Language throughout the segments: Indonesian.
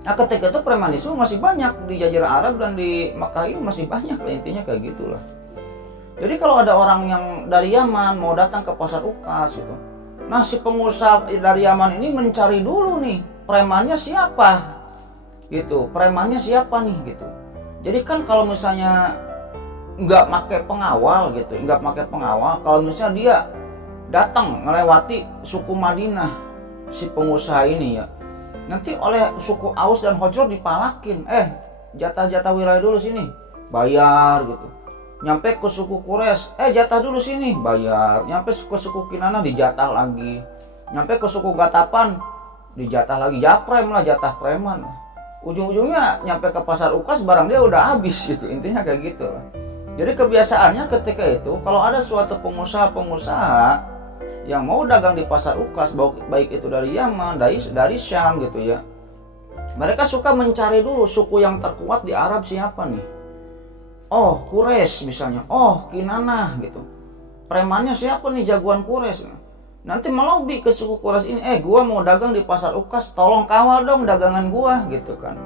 Nah ketika itu premanisme masih banyak di Jazirah Arab dan di Makkah ini masih banyak lah, intinya kayak gitulah. Jadi kalau ada orang yang dari Yaman mau datang ke pasar Ukas gitu, nah si pengusaha dari Yaman ini mencari dulu nih premannya siapa gitu, premannya siapa nih gitu. Jadi kan kalau misalnya nggak pakai pengawal gitu, nggak pakai pengawal, kalau misalnya dia datang melewati suku Madinah si pengusaha ini ya, nanti oleh suku Aus dan Khazraj dipalakin, jatah-jatah wilayah dulu sini, bayar gitu. Nyampe ke suku Quraisy, jatah dulu sini, bayar. Nyampe ke suku Kinana dijatah lagi. Nyampe ke suku Gatapan dijatah lagi, japrem lah, jatah preman. Ujung-ujungnya nyampe ke pasar Ukas barang dia udah habis gitu, intinya kayak gitu lah. Jadi kebiasaannya ketika itu kalau ada suatu pengusaha yang mau dagang di pasar Ukas, baik itu dari Yaman, dari Syam gitu ya, mereka suka mencari dulu suku yang terkuat di Arab siapa nih. Oh Quraisy misalnya, oh Kinanah gitu, premannya siapa nih jagoan Quraisy. Nanti melobi ke suku Quraisy ini, gua mau dagang di pasar Ukas, tolong kawal dong dagangan gua gitu kan.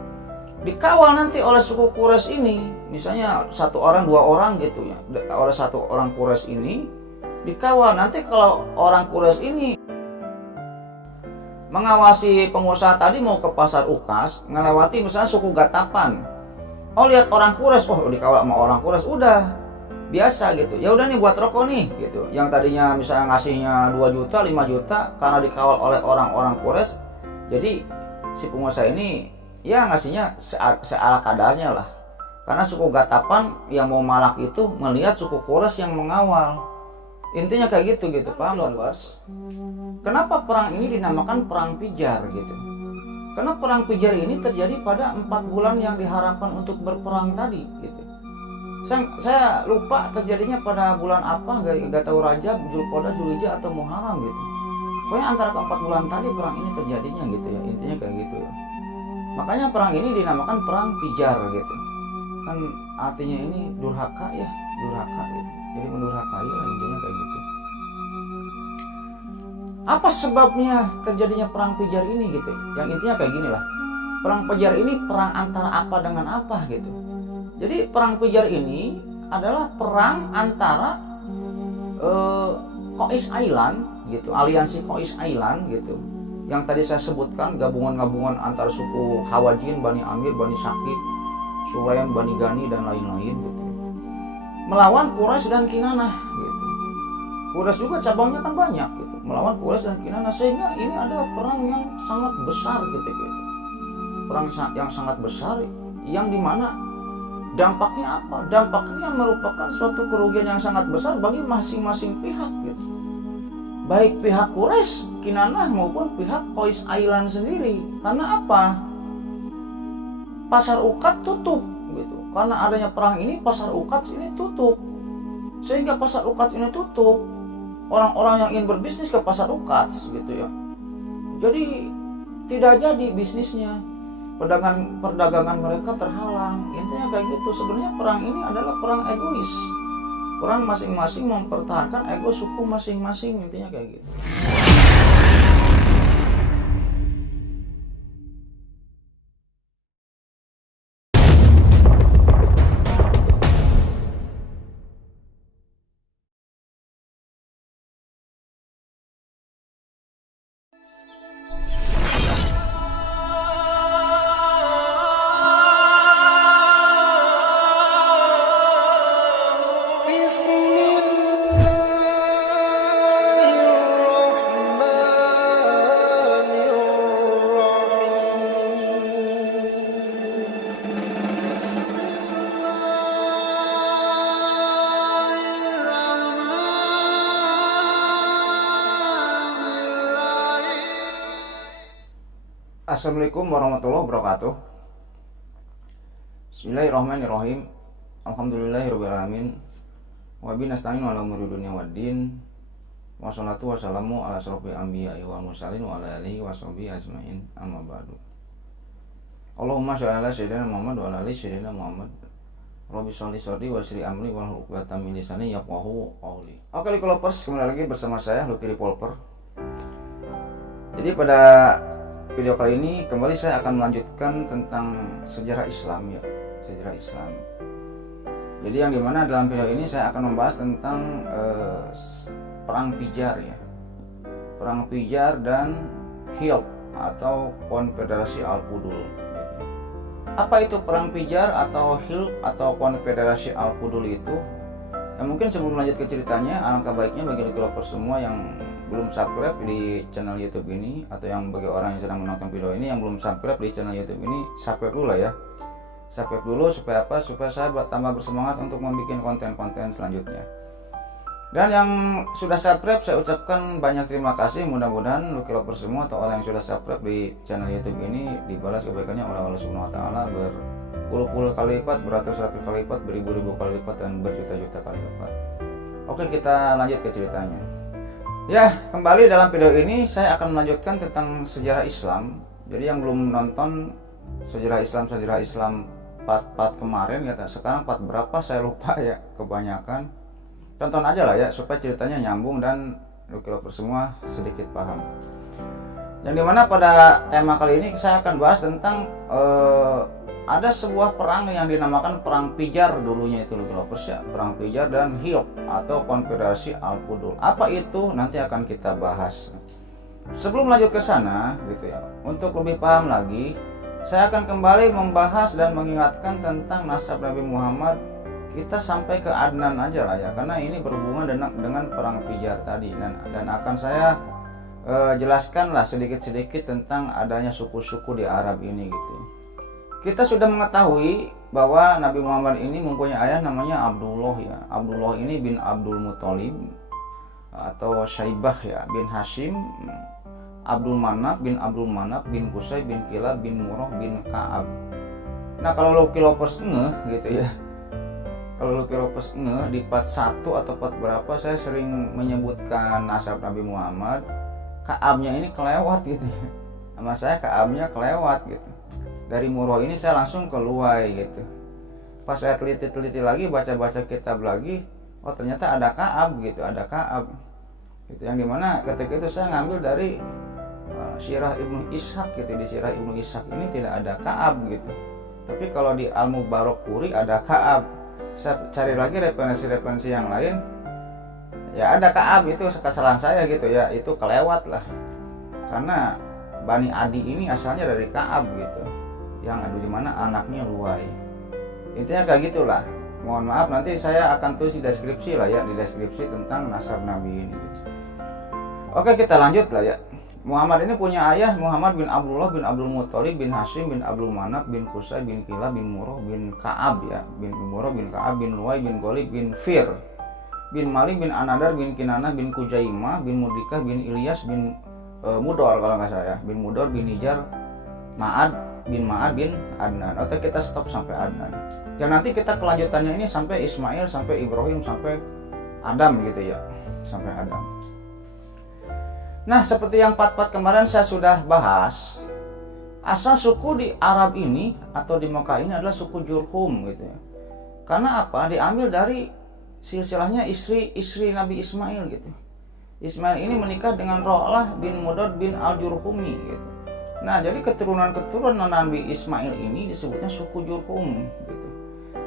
Dikawal nanti oleh suku Quraisy ini, misalnya 1 orang 2 orang gitu ya, oleh 1 orang Quraisy ini dikawal. Nanti kalau orang Quraisy ini mengawasi pengusaha tadi mau ke pasar Ukas, ngelewati misalnya suku Gatapan, oh lihat orang Quraisy, oh dikawal sama orang Quraisy, udah biasa gitu. Ya udah nih buat rokok nih gitu. Yang tadinya misalnya ngasihnya 2 juta, 5 juta karena dikawal oleh orang-orang Quraisy. Jadi si pengusaha ini ya ngasihnya seala kadarnya lah. Karena suku Gatapan yang mau malak itu melihat suku Quraisy yang mengawal. Intinya kayak gitu paham loh bos. Kenapa perang ini dinamakan perang Pijar gitu? Karena perang Pijar ini terjadi pada 4 bulan yang diharamkan untuk berperang tadi gitu. Saya lupa terjadinya pada bulan apa, gak tahu, Rajab, Zulqa'dah, Zulhijjah atau Muharram gitu. Pokoknya antara ke-4 bulan tadi perang ini terjadinya gitu ya, intinya kayak gitu ya. Makanya perang ini dinamakan perang Pijar gitu. Kan artinya ini durhaka ya, durhaka gitu. Jadi mendurhakai lah, intinya kayak gitu. Apa sebabnya terjadinya perang Pijar ini gitu? Yang intinya kayak gini lah. Perang Pijar ini perang antara apa dengan apa gitu. Jadi perang Pijar ini adalah perang antara Qais Island gitu, aliansi Qais Island gitu. Yang tadi saya sebutkan gabungan-gabungan antara suku Hawazin, Bani Amir, Bani Saqif, Sulaim, Bani Ghani dan lain-lain gitu. Melawan Quraisy dan Kinanah gitu. Quraisy juga cabangnya kan banyak gitu. Melawan Quraisy dan Kinanah, sehingga ini adalah perang yang sangat besar gitu. Perang yang sangat besar yang dimana dampaknya apa? Dampaknya merupakan suatu kerugian yang sangat besar bagi masing-masing pihak gitu. Baik pihak Quraisy, Kinanah maupun pihak Qais Island sendiri. Karena apa? Pasar Ukat tutup gitu. Karena adanya perang ini pasar Ukat ini tutup. Sehingga pasar Ukat ini tutup, orang-orang yang ingin berbisnis ke pasar Ukat gitu ya. Jadi tidak jadi bisnisnya. Perdagangan mereka terhalang. Intinya kayak gitu. Sebenarnya perang ini adalah perang egois. Perang masing-masing mempertahankan ego suku masing-masing, intinya kayak gitu. Assalamualaikum warahmatullahi wabarakatuh. Bismillahirrahmanirrahim. Alhamdulillahirrahmanirrahim. Wabillahi nasta'in ala umuri dunya waddin. Wassalatu wassalamu ala asrofil anbiya'i wal mursalin wa ala alihi washabihi ajmain. Amma ba'du. Allahumma sholli ala sayyidina Muhammad wa ala ali sayyidina Muhammad. Rabbi sholli sholli wa sri amri wa uqdatam min lisani yafqahu qawli. Oke, Likolopers, kembali lagi bersama saya Lucky Revolver. Jadi pada video kali ini kembali saya akan melanjutkan tentang sejarah Islam ya, sejarah Islam. Jadi yang dimana dalam video ini saya akan membahas tentang perang Pijar ya, perang Pijar dan Hilf atau Konfederasi Al-Fudul. Gitu. Apa itu perang Pijar atau Hilf atau Konfederasi Al-Fudul itu? Ya mungkin sebelum lanjut ke ceritanya, alangkah baiknya bagi lovers semua yang belum subscribe di channel YouTube ini, atau yang bagi orang yang sedang menonton video ini yang belum subscribe di channel YouTube ini, subscribe dulu lah ya. Subscribe dulu supaya apa? Supaya saya tambah bersemangat untuk membuat konten-konten selanjutnya. Dan yang sudah subscribe, saya ucapkan banyak terima kasih. Mudah-mudahan Lucky Lovers semua atau orang yang sudah subscribe di channel YouTube ini dibalas kebaikannya oleh Allah Subhanahu Wa Taala berpuluh-puluh kali lipat, beratus-ratus kali lipat, beribu-ribu kali lipat, dan berjuta-juta kali lipat. Oke, kita lanjut ke ceritanya. Ya, kembali dalam video ini saya akan melanjutkan tentang sejarah Islam. Jadi yang belum nonton sejarah Islam part kemarin ya, sekarang part berapa saya lupa ya, kebanyakan. Tonton aja lah ya supaya ceritanya nyambung dan Lucky Lovers semua sedikit paham. Yang dimana pada tema kali ini saya akan bahas tentang ada sebuah perang yang dinamakan perang Pijar dulunya itu Lucky Lovers ya, perang Pijar dan Hilf atau Konfederasi Al-Fudul. Apa itu nanti akan kita bahas. Sebelum lanjut ke sana gitu ya, untuk lebih paham lagi, saya akan kembali membahas dan mengingatkan tentang nasab Nabi Muhammad. Kita sampai ke Adnan aja lah ya, karena ini berhubungan dengan perang Pijar tadi, dan akan saya jelaskan lah sedikit-sedikit tentang adanya suku-suku di Arab ini gitu. Kita sudah mengetahui bahwa Nabi Muhammad ini mempunyai ayah namanya Abdullah ya. Abdullah ini bin Abdul Muthalib atau Syaibah ya, bin Hashim, Abdul Manaf bin Abdul Manaf bin Qusay bin Kilab bin Murrah bin Ka'ab. Nah, kalau Lucky Lovers ngeh gitu ya, kalau Lucky Lovers ngeh di part 1 atau part berapa saya sering menyebutkan nasab Nabi Muhammad, Ka'abnya ini kelewat gitu ya. Sama saya Ka'abnya kelewat gitu. Dari Murrah ini saya langsung ke Luwai gitu. Pas saya teliti-teliti lagi, baca-baca kitab lagi, oh ternyata ada Ka'ab gitu, ada Ka'ab gitu. Yang dimana ketika itu saya ngambil dari Sirah Ibnu Ishaq gitu. Di Sirah Ibnu Ishaq ini tidak ada Ka'ab gitu, tapi kalau di Al-Mubarakfuri ada Ka'ab. Saya cari lagi referensi-referensi yang lain, ya ada Ka'ab. Itu kesalahan saya gitu ya, itu kelewat lah, karena Bani Adi ini asalnya dari Ka'ab gitu, yang ada di mana anaknya Luwai. Intinya kayak gitulah. Mohon maaf, nanti saya akan tulis di deskripsi lah ya, di deskripsi tentang nasab Nabi ini. Oke, kita lanjut lah ya. Muhammad ini punya ayah Muhammad bin Abdullah bin Abdul Muthalib bin Hashim bin Abdul Manaf bin Qusay bin Kilab bin Murrah bin Ka'ab ya, bin Murrah bin Ka'ab bin Luwai bin Ghalib bin Fir bin Malik bin Anadar bin Kinanah bin Kujaimah bin Mudrikah bin Ilyas bin Mudor kalau nggak salah ya, bin Mudor bin Nijar Ma'ad bin Adnan. Atau kita stop sampai Adnan. Dan nanti kita kelanjutannya ini sampai Ismail, sampai Ibrahim, sampai Adam gitu ya, sampai Adam. Nah, seperti yang part-part kemarin saya sudah bahas, asal suku di Arab ini atau di Mekah ini adalah suku Jurhum gitu ya. Karena apa? Diambil dari silsilahnya istri Nabi Ismail gitu. Ismail ini menikah dengan Ro'lah bin Mudad bin Al-Jurhumi gitu. Nah, jadi keturunan Nabi Ismail ini disebutnya suku Jurhum gitu.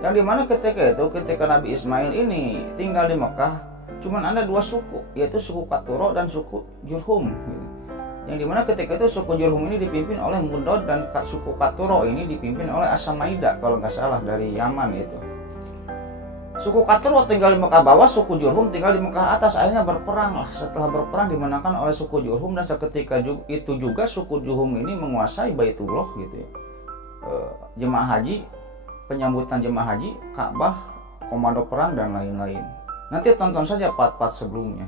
Yang dimana ketika Nabi Ismail ini tinggal di Mekah, cuman ada dua suku, yaitu suku Qaturo dan suku Jurhum gitu. Yang dimana ketika itu suku Jurhum ini dipimpin oleh Mudad, dan suku Qaturo ini dipimpin oleh As-Samaida kalau nggak salah, dari Yaman itu. Suku Qaturo tinggal di Mekah bawah, suku Jurhum tinggal di Mekah atas. Akhirnya berperang lah. Setelah berperang dimenangkan oleh suku Jurhum, dan seketika itu juga suku Jurhum ini menguasai Baitullah gitu ya. Jemaah haji, penyambutan jemaah haji, Ka'bah, komando perang, dan lain-lain. Nanti tonton saja part-part sebelumnya.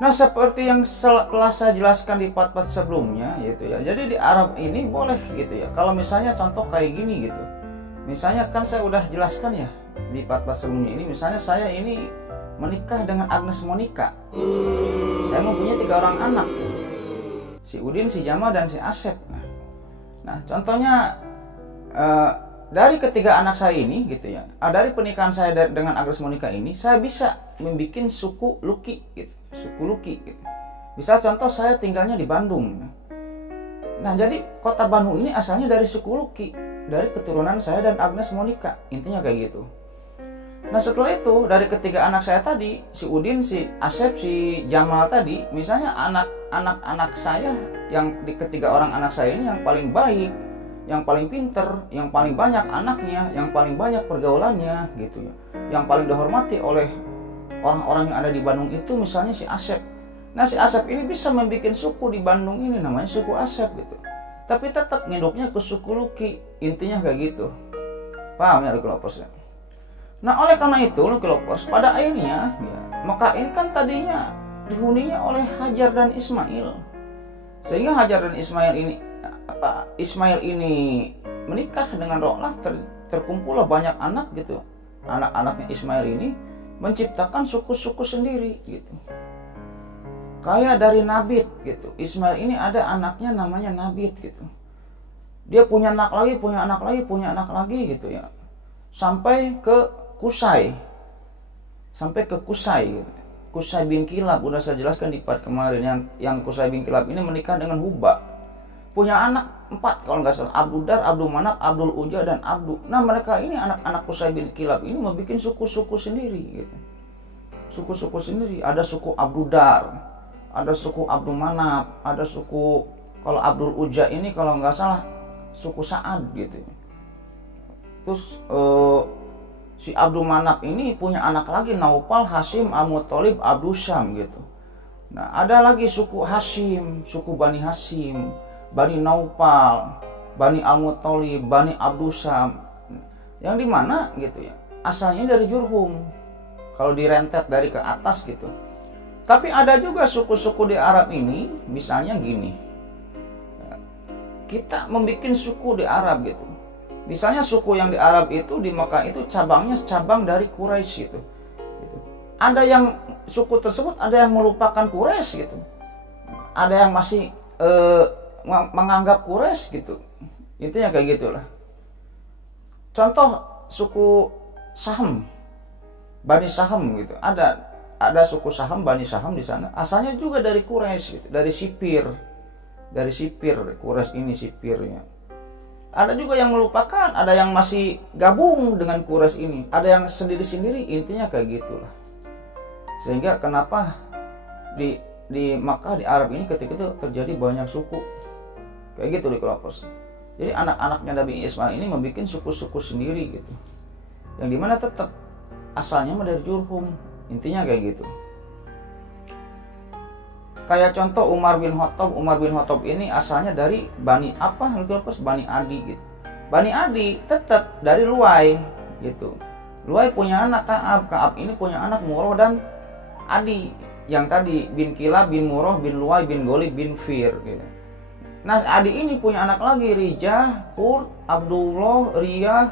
Nah, seperti yang telah saya jelaskan di part-part sebelumnya gitu ya. Jadi di Arab ini boleh gitu ya. Kalau misalnya contoh kayak gini gitu. Misalnya kan saya udah jelaskan ya di part-part sebelumnya ini. Misalnya saya ini menikah dengan Agnes Monica. Saya mempunyai 3 orang anak. Si Udin, si Jamal, dan si Asep. Nah, contohnya dari ketiga anak saya ini gitu ya, dari pernikahan saya dengan Agnes Monica ini, saya bisa membuat suku Luki gitu, suku Luki gitu. Bisa contoh saya tinggalnya di Bandung. Nah, jadi kota Bandung ini asalnya dari suku Luki, dari keturunan saya dan Agnes Monica, intinya kayak gitu. Nah, setelah itu dari ketiga anak saya tadi, si Udin, si Asep, si Jamal tadi, misalnya anak saya yang di ketiga orang anak saya ini yang paling baik, yang paling pinter, yang paling banyak anaknya, yang paling banyak pergaulannya gitu ya. Yang paling dihormati oleh orang-orang yang ada di Bandung itu misalnya si Asep. Nah, si Asep ini bisa membuat suku di Bandung ini namanya suku Asep gitu. Tapi tetap nginduknya ke suku Luki, intinya kayak gitu. Paham ya Lucky? Nah, oleh karena itu Lucky, pada akhirnya ya, maka ini kan tadinya dihuninya oleh Hajar dan Ismail. Sehingga Hajar dan Ismail ini menikah dengan Rohlah, terkumpullah banyak anak gitu. Anak-anaknya Ismail ini menciptakan suku-suku sendiri gitu. Kayak dari Nabit gitu. Ismail ini ada anaknya namanya Nabit gitu. Dia punya anak lagi, punya anak lagi, punya anak lagi gitu ya. Sampai ke Kusai. Gitu. Kusai bin Kilab udah saya jelaskan di part kemarin, yang Kusai bin Kilab ini menikah dengan Huba. Punya anak 4 kalau nggak salah, Abdudar, Abdul Manaf, Abdul Uja, dan Abdu. Nah, mereka ini anak-anak Kusai bin Kilab ini membuat suku-suku sendiri gitu. Suku-suku sendiri, ada suku Abdudar, ada suku Abdul Manaf, ada suku, kalau Abdul Uja ini kalau nggak salah suku Sa'ad gitu. Terus si Abdul Manaf ini punya anak lagi, Naufal, Hashim, Al-Muttalib, Abdul Syam gitu. Nah, ada lagi suku Hashim, suku Bani Hashim, Bani Naufal, Bani Al-Muttalib, Bani Abdul Syam. Yang dimana gitu ya, asalnya dari Jurhum. Kalau direntet dari ke atas gitu. Tapi ada juga suku-suku di Arab ini, misalnya gini. Kita membuat suku di Arab gitu. Misalnya suku yang di Arab itu di Makkah itu cabangnya cabang dari Quraisy gitu. Ada yang suku tersebut ada yang melupakan Quraisy gitu. Ada yang masih menganggap Quraisy gitu. Intinya kayak gitulah. Contoh suku Saham, Bani Saham gitu. Ada suku Saham, Bani Saham di sana. Asalnya juga dari Quraisy gitu, dari Sipir. Dari Sipir, Quraisy ini Sipirnya. Ada juga yang melupakan, ada yang masih gabung dengan Quraisy ini, ada yang sendiri-sendiri, intinya kayak gitulah. Sehingga kenapa di Makkah, di Arab ini ketika itu terjadi banyak suku. Kayak gitu di Kelopers. Jadi anak-anaknya Nabi Ismail ini membuat suku-suku sendiri gitu. Yang dimana tetap asalnya dari Jurhum, intinya kayak gitu. Kayak contoh Umar bin Khattab ini asalnya dari Bani apa? Bani Adi gitu. Bani Adi tetap dari Luai gitu. Luai punya anak Ka'ab ini punya anak Murrah dan Adi. Yang tadi bin Kilab, bin Murrah, bin Luai, bin Golib, bin Fir gitu. Nah, Adi ini punya anak lagi, Rijah, Qurt, Abdullah, Riyah,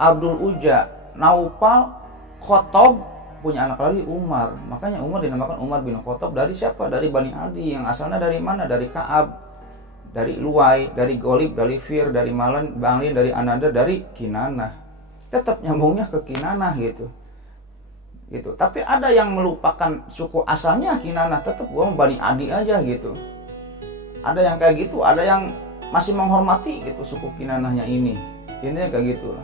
Abdul Uja, Naufal, Khattab, punya anak lagi Umar. Makanya Umar dinamakan Umar bin Khattab dari siapa? Dari Bani Adi, yang asalnya dari mana? Dari Ka'ab, dari Luai, dari Golib, dari Fir, dari Malin, dari Ananda, dari Kinanah. Tetap nyambungnya ke Kinanah gitu. Gitu. Tapi ada yang melupakan suku asalnya Kinanah, tetap gua Bani Adi aja gitu. Ada yang kayak gitu, ada yang masih menghormati gitu suku Kinanahnya ini. Intinya kayak gitulah.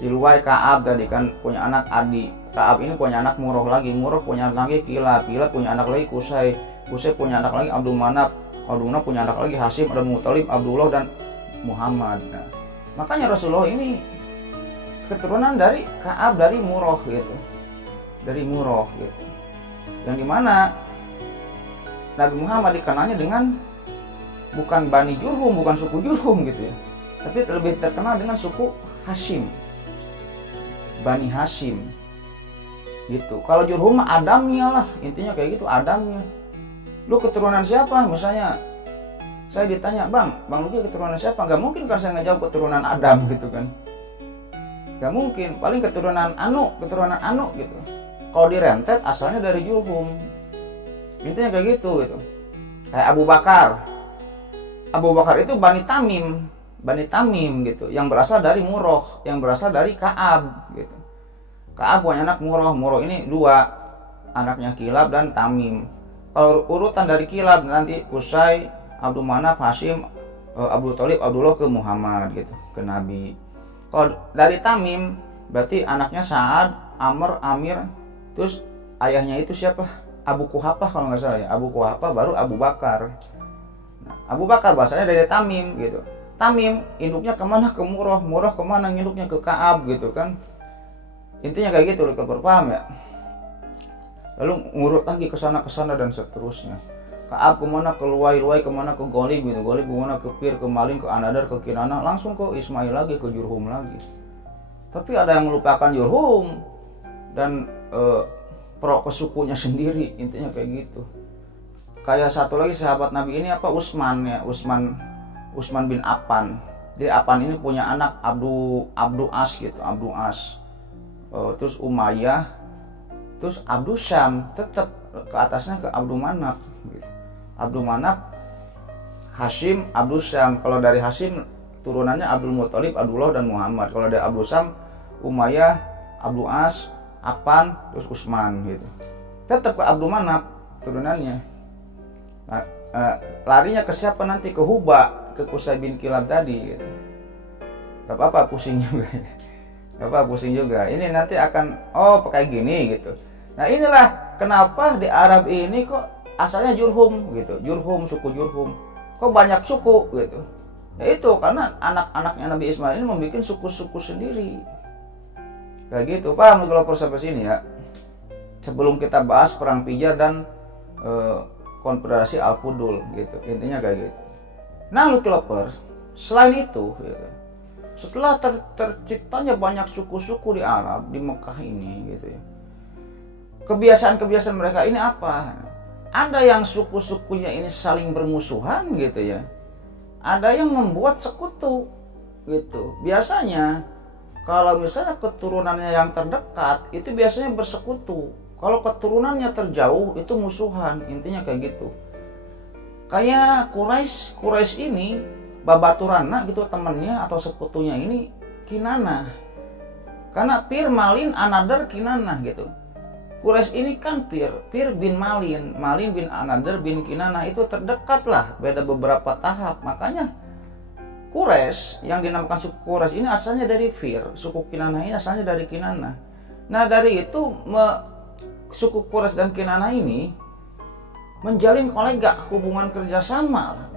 Si Luai Ka'ab tadi kan punya anak Adi. Ka'ab ini punya anak Murrah lagi. Murrah punya anak lagi Kilab. Kilab punya anak lagi Kusai. Kusai punya anak lagi Abdul Manaf. Abdul Manaf punya anak lagi Hashim, dan Muttalib, Abdullah, dan Muhammad. Nah, makanya Rasulullah ini keturunan dari Ka'ab, dari Murrah gitu. Dari Murrah gitu. Yang dimana Nabi Muhammad dikenalnya dengan bukan Bani Jurhum, bukan suku Jurhum gitu ya. Tapi lebih terkenal dengan suku Hashim. Bani Hashim gitu. Kalau Jurhum Adamnya lah, intinya kayak gitu, Adamnya. Lu keturunan siapa? Misalnya saya ditanya, Bang Luki keturunan siapa? Gak mungkin kan saya ngejawab keturunan Adam gitu kan. Gak mungkin, paling keturunan Anu gitu. Kalau direntet asalnya dari Jurhum. Intinya kayak gitu. Kayak Abu Bakar itu Bani Tamim gitu, yang berasal dari Murrah, yang berasal dari Ka'ab gitu. Ka'ab punya anak Murrah ini 2 anaknya Kilab dan Tamim. Kalau urutan dari Kilab nanti Kusai, Abdul Manaf, Hashim, Abdul Thalib, Abdullah ke Muhammad gitu, ke Nabi. Kalau dari Tamim berarti anaknya Sa'ad, Amr, Amir, terus ayahnya itu siapa? Abu Kuhafah kalau nggak salah ya. Abu Kuhafah baru Abu Bakar. Nah, Abu Bakar bahasanya dari Tamim gitu. Tamim induknya kemana? Ke Murrah. Murrah kemana? Induknya ke Ka'ab gitu kan. Intinya kayak gitu, kalau paham ya. Lalu ngurut lagi ke sana dan seterusnya. Ka'ab kemana? Ke Luwai, Luwai kemana? Ke Ghalib gitu. Ghalib kemana? Ke Fir, ke Malin, ke Anadar, ke Kinanah, langsung ke Ismail lagi, ke Jurhum lagi. Tapi ada yang melupakan Jurhum dan pro ke sukunya sendiri, intinya kayak gitu. Kayak satu lagi sahabat Nabi ini apa, Utsman ya, Utsman bin Affan. Jadi Affan ini punya anak Abdu As gitu, Abdu As. Terus Umayyah, terus Abdu Syam, tetap ke atasnya ke Abdul Manaf gitu. Abdul Manaf, Hashim, Abdu Syam. Kalau dari Hashim turunannya Abdul Muthalib, Abdullah dan Muhammad. Kalau dari Abdu Syam, Umayyah, Abdu As, Affan, terus Utsman gitu. Tetap ke Abdul Manaf turunannya. Nah, larinya ke siapa nanti? Ke Huba, ke Qusay bin Kilab tadi gitu. Gak apa-apa pusing juga. Gak apa-apa pusing juga. Ini nanti akan pakai gini gitu. Nah inilah kenapa di Arab ini kok asalnya Jurhum gitu. Jurhum, suku Jurhum. Kok banyak suku gitu. Ya itu karena anak-anaknya Nabi Ismail ini membuat suku-suku sendiri. Kayak gitu, paham kalau sampai sini ya. Sebelum kita bahas perang Fijar dan konfederasi Al-Fudul gitu. Intinya kayak gitu. Nah, Lucky Lovers, selain itu gitu, setelah terciptanya banyak suku-suku di Arab, di Mekah ini gitu ya. Kebiasaan-kebiasaan mereka ini apa? Ada yang suku-sukunya ini saling bermusuhan gitu ya. Ada yang membuat sekutu gitu. Biasanya kalau misalnya keturunannya yang terdekat itu biasanya bersekutu. Kalau keturunannya terjauh itu musuhan. Intinya kayak gitu. Kayak Quraisy ini Babaturana gitu temannya atau sekutunya ini Kinanah. Karena Fir, Malin, Anadar, Kinanah gitu. Quraisy ini kan Fir bin Malin, Malin bin Anadar bin Kinanah itu terdekat lah, beda beberapa tahap. Makanya Quraisy yang dinamakan suku Quraisy ini asalnya dari Fir, suku Kinanah ini asalnya dari Kinanah. Nah dari itu suku Quraisy dan Kinanah ini menjalin kolega, hubungan kerjasama,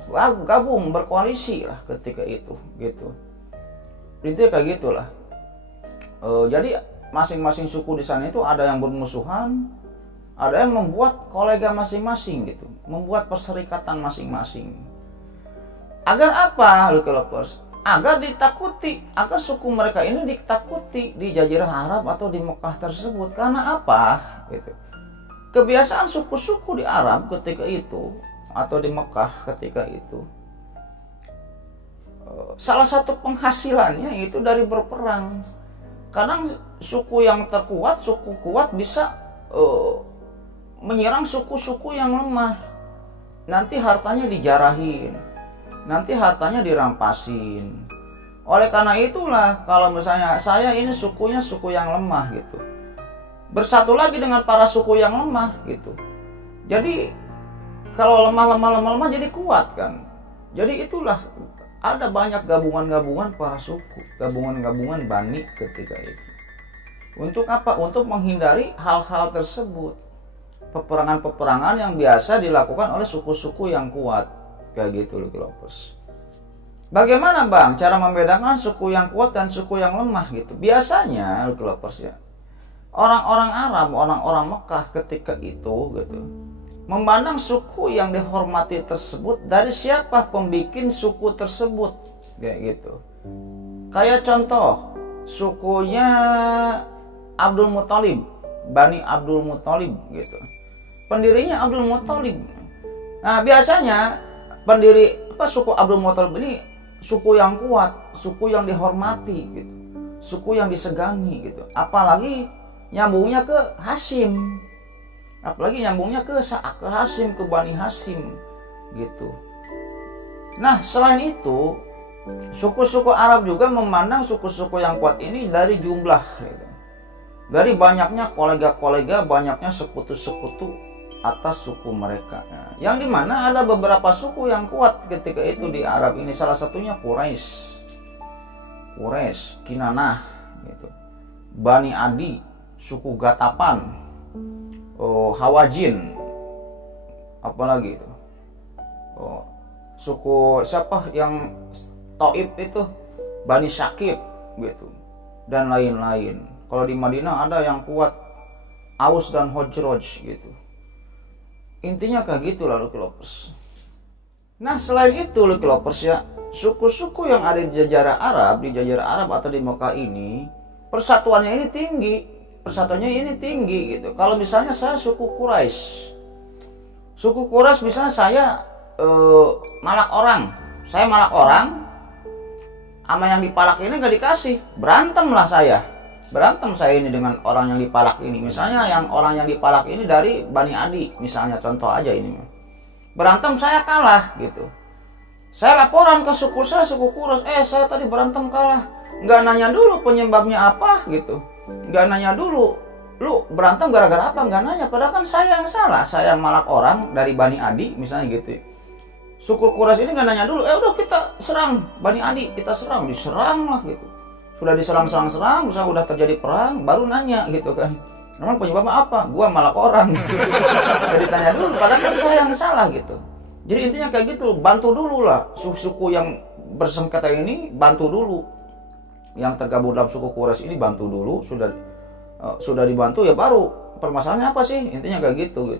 gabung berkoalisi lah ketika itu gitu. Intinya kayak gitulah. Jadi masing-masing suku di sana itu ada yang bermusuhan, ada yang membuat kolega masing-masing gitu, membuat perserikatan masing-masing. Agar apa, Lucky Lovers? Agar ditakuti, agar suku mereka ini ditakuti di Jazirah Arab atau di Mekah tersebut. Karena apa? Gitu. Kebiasaan suku-suku di Arab ketika itu atau di Mekah ketika itu, salah satu penghasilannya itu dari berperang. Kadang suku yang terkuat, suku kuat bisa menyerang suku-suku yang lemah. Nanti hartanya dijarahin, nanti hartanya dirampasin. Oleh karena itulah kalau misalnya saya ini sukunya suku yang lemah gitu, bersatu lagi dengan para suku yang lemah gitu. Jadi kalau lemah jadi kuat kan. Jadi itulah ada banyak gabungan-gabungan para suku, gabungan-gabungan Bani ketika itu. Untuk apa? Untuk menghindari hal-hal tersebut. Peperangan-peperangan yang biasa dilakukan oleh suku-suku yang kuat. Kayak gitu, Lucky Lovers. Bagaimana Bang cara membedakan suku yang kuat dan suku yang lemah gitu? Biasanya, Lucky Lovers ya, orang-orang Arab, orang-orang Mekah ketika itu gitu, memandang suku yang dihormati tersebut dari siapa pembikin suku tersebut, kayak gitu. Kayak contoh sukunya Abdul Muthalib, Bani Abdul Muthalib gitu. Pendirinya Abdul Muthalib. Nah biasanya pendiri suku Abdul Muthalib ini suku yang kuat, suku yang dihormati gitu, suku yang disegani gitu. Apalagi nyambungnya ke Hashim. Apalagi nyambungnya ke Hashim, ke Bani Hashim gitu. Nah selain itu suku-suku Arab juga memandang suku-suku yang kuat ini dari jumlah gitu. Dari banyaknya kolega-kolega, banyaknya sekutu-sekutu atas suku mereka. Yang dimana ada beberapa suku yang kuat ketika itu di Arab ini, salah satunya Quraisy, Kinanah, gitu. Bani Adi, suku Gatapan, Hawazin, apalagi itu, suku siapa yang Taib itu, Bani Syakib, gitu, dan lain-lain. Kalau di Madinah ada yang kuat, Aus dan Khazraj, gitu. Intinya kayak gitu lah Lucky Lovers. Nah selain itu Lucky Lovers ya, suku-suku yang ada di Jazirah Arab atau di Mekah ini, persatuannya ini tinggi gitu. Kalau misalnya saya suku Quraisy misalnya saya malak orang, sama yang dipalak ini gak dikasih, berantem saya ini dengan orang yang dipalak ini. Misalnya yang orang yang dipalak ini dari Bani Adi, misalnya contoh aja ini, berantem saya kalah gitu. Saya laporan ke suku Quraisy, saya tadi berantem kalah. Nggak nanya dulu penyebabnya apa gitu. Nggak nanya dulu, lu berantem gara-gara apa, nggak nanya. Padahal kan saya yang salah, saya yang malak orang dari Bani Adi misalnya gitu. Suku Quraisy ini nggak nanya dulu, udah kita serang Bani Adi, diserang lah gitu. Sudah diserang, misalnya udah terjadi perang, baru nanya gitu kan. Emang penyebabnya apa? Gua malak orang gitu. Jadi tanya dulu, padahal kan saya yang salah gitu. Jadi intinya kayak gitu, bantu dulu lah suku yang bersengketa ini, bantu dulu. Yang tergabung dalam suku Quraisy ini bantu dulu, sudah dibantu ya baru permasalahannya apa sih? Intinya kayak gitu.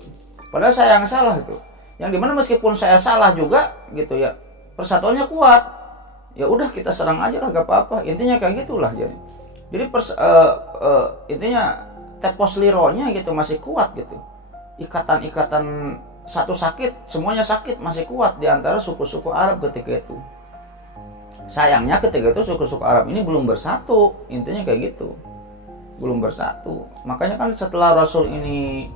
Padahal saya yang salah itu. Yang dimana meskipun saya salah juga gitu ya, persatuannya kuat. Ya udah kita serang aja lah, gak apa-apa. Intinya kayak gitulah jadi. Jadi intinya tepos lironya gitu masih kuat gitu. Ikatan satu sakit, semuanya sakit, masih kuat di antara suku-suku Arab ketika itu. Sayangnya ketika itu suku-suku Arab ini belum bersatu, intinya kayak gitu. Belum bersatu. Makanya kan setelah Rasul ini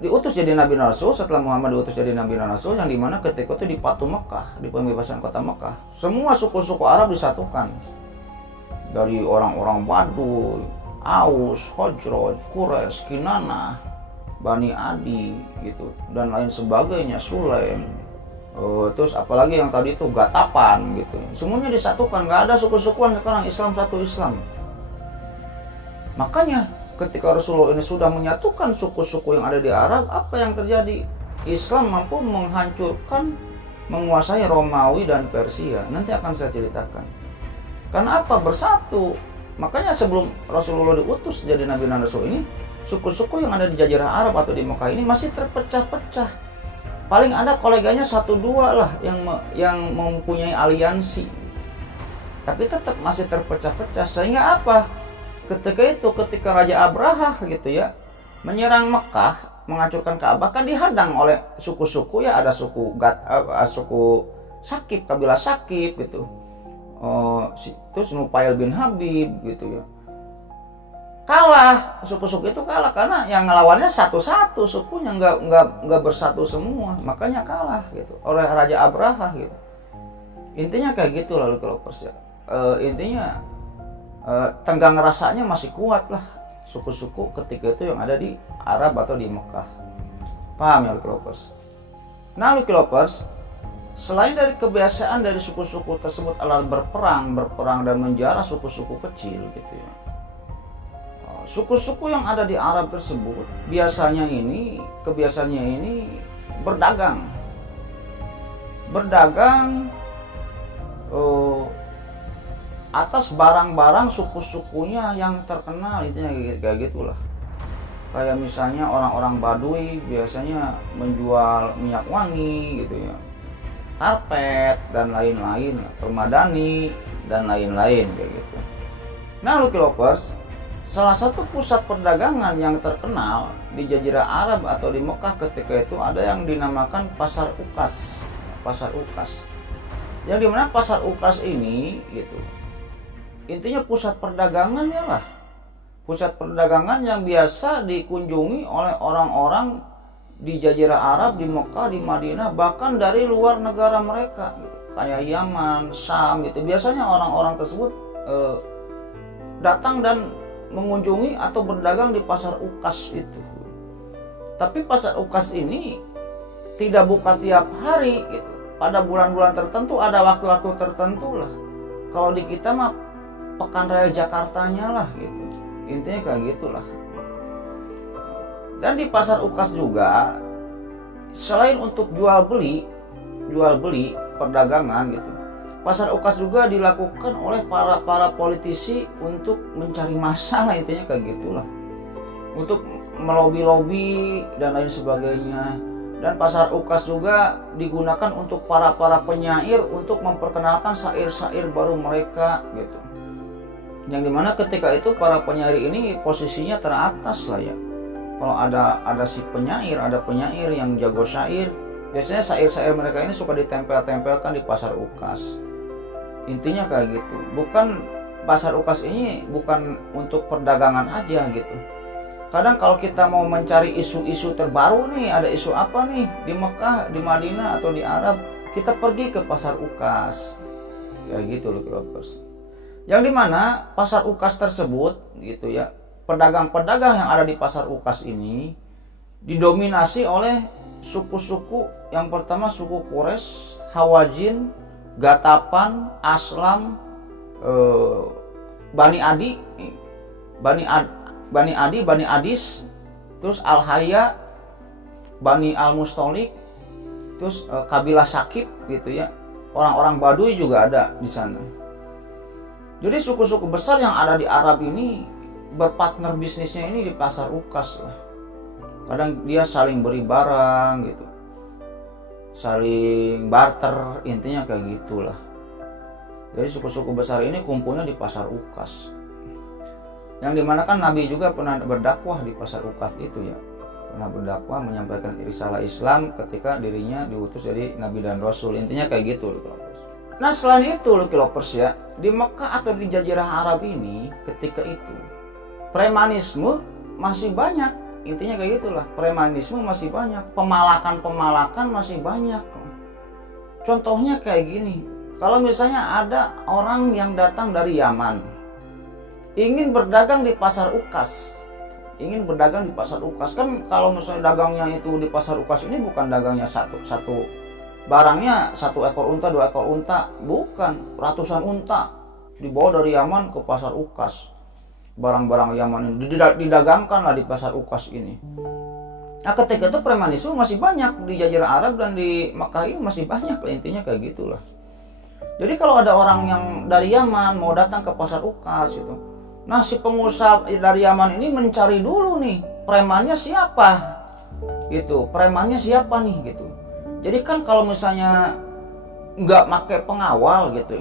diutus jadi Nabi dan Rasul, setelah Muhammad diutus jadi Nabi dan Rasul, yang dimana ketika itu di Fatu Mekah, di pembebasan kota Mekah, semua suku-suku Arab disatukan. Dari orang-orang Baduy, Aus, Khazraj, Quraisy, Kinanah, Bani Adi gitu, dan lain sebagainya, Sulaim, terus apalagi yang tadi itu Gatapan gitu. Semuanya disatukan, nggak ada suku-sukuan sekarang, Islam satu Islam. Makanya ketika Rasulullah ini sudah menyatukan suku-suku yang ada di Arab, apa yang terjadi? Islam mampu menghancurkan, menguasai Romawi dan Persia. Nanti akan saya ceritakan. Karena apa? Bersatu. Makanya sebelum Rasulullah diutus jadi Nabi dan Rasul ini, suku-suku yang ada di Jazirah Arab atau di Mekah ini masih terpecah-pecah. Paling ada koleganya 1-2 lah yang mempunyai aliansi. Tapi tetap masih terpecah-pecah. Sehingga apa? Ketika Raja Abraha gitu ya menyerang Mekah, menghancurkan Ka'bah, kan dihadang oleh suku-suku ya, ada suku Sakif, kabilah Sakif gitu. Terus Nufail bin Habib gitu ya. Kalah, suku-suku itu kalah karena yang ngelawannya satu-satu, sukunya nggak bersatu semua, makanya kalah gitu oleh Raja Abraha gitu. Intinya kayak gitu lalu kalau persia. Intinya tenggang rasanya masih kuat lah suku-suku ketika itu yang ada di Arab atau di Mekah. Paham ya Lucky Lovers? Nah Lucky Lovers, selain dari kebiasaan dari suku-suku tersebut adalah berperang dan menjara suku-suku kecil gitu ya. Suku-suku yang ada di Arab tersebut kebiasaannya ini berdagang atas barang-barang suku-sukunya yang terkenal, intinya kayak gitulah. Kayak misalnya orang-orang Baduy biasanya menjual minyak wangi gitu ya, karpet dan lain-lain, permadani dan lain-lain kayak gitu. Nah Lucky Lovers, salah satu pusat perdagangan yang terkenal di Jazirah Arab atau di Mekah ketika itu ada yang dinamakan Pasar Ukas. Yang dimana Pasar Ukas ini gitu, intinya pusat perdagangannya lah. Pusat perdagangan yang biasa dikunjungi oleh orang-orang di Jazirah Arab, di Mekah, di Madinah, bahkan dari luar negara mereka gitu. Kayak Yaman, Syam gitu. Biasanya orang-orang tersebut datang dan mengunjungi atau berdagang di Pasar Ukas itu. Tapi pasar UKAS ini tidak buka tiap hari gitu. Pada bulan-bulan tertentu, ada waktu-waktu tertentu lah. Kalau di kita mah pekan raya Jakartanya lah gitu. Intinya kayak gitulah. Dan di pasar UKAS juga, selain untuk jual beli perdagangan gitu, pasar UKAS juga dilakukan oleh para politisi untuk mencari masalah, intinya kayak gitulah, untuk melobi-lobi dan lain sebagainya. Dan pasar UKAS juga digunakan untuk para penyair untuk memperkenalkan syair-syair baru mereka gitu. Yang dimana ketika itu para penyair ini posisinya teratas lah ya. Kalau ada si penyair, ada penyair yang jago syair, biasanya syair-syair mereka ini suka ditempel-tempelkan di pasar UKAS. Intinya kayak gitu. Bukan pasar UKAS ini bukan untuk perdagangan aja gitu. Kadang kalau kita mau mencari isu-isu terbaru nih, ada isu apa nih di Mekah, di Madinah atau di Arab, kita pergi ke pasar UKAS. Kayak gitu loh Kilopers. Yang dimana pasar UKAS tersebut gitu ya, pedagang-pedagang yang ada di pasar UKAS ini didominasi oleh suku-suku. Yang pertama suku Quraisy, Hawazin, Gatapan, Aslam, Bani Adi, Bani Adis, terus Al-Hayya, Bani Al-Mustolik, terus kabilah Sakib gitu ya. Orang-orang Baduy juga ada di sana. Jadi suku-suku besar yang ada di Arab ini berpartner bisnisnya ini di pasar UKAS lah. Kadang dia saling beri barang gitu, saling barter, intinya kayak gitulah. Jadi suku-suku besar ini kumpulnya di pasar UKAS. Yang dimana kan Nabi juga pernah berdakwah di pasar UKAS itu ya, pernah berdakwah menyampaikan risalah Islam ketika dirinya diutus jadi Nabi dan Rasul. Intinya kayak gitu loh Kilopers. Nah selain itu loh Kilopers ya, di Mekah atau di Jazirah Arab ini ketika itu premanisme masih banyak. Intinya kayak gitulah, premanisme masih banyak, pemalakan masih banyak. Contohnya kayak gini, kalau misalnya ada orang yang datang dari Yaman ingin berdagang di pasar UKAS, kan kalau misalnya dagangnya itu di pasar UKAS ini bukan dagangnya satu barangnya satu ekor unta, 2 ekor unta, bukan, ratusan unta dibawa dari Yaman ke pasar UKAS. Barang-barang Yaman ini didagangkan lah di pasar UKAS ini. Nah ketika itu premanisme masih banyak di Jazirah Arab dan di Makkah ini masih banyak lah, intinya kayak gitulah. Jadi kalau ada orang yang dari Yaman mau datang ke pasar UKAS gitu, nah si pengusaha dari Yaman ini mencari dulu nih premannya siapa gitu, nih gitu. Jadi kan kalau misalnya nggak pakai pengawal gitu,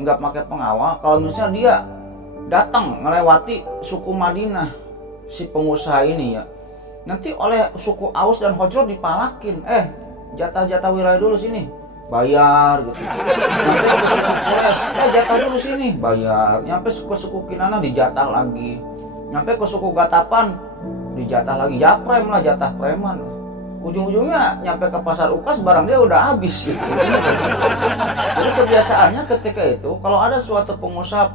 kalau misalnya dia datang melewati suku Madinah, si pengusaha ini ya, nanti oleh suku Aus dan Khazraj dipalakin, jatah wilayah dulu sini, bayar gitu. Sampai ke suku Quraisy, jatah dulu sini, bayar. Nyampe ke suku Kinana dijatah lagi, nyampe ke suku Gatapan dijatah lagi, japrem lah, jatah preman. Ujung-ujungnya nyampe ke pasar UKAS barang dia udah habis gitu. Jadi kebiasaannya ketika itu kalau ada suatu pengusaha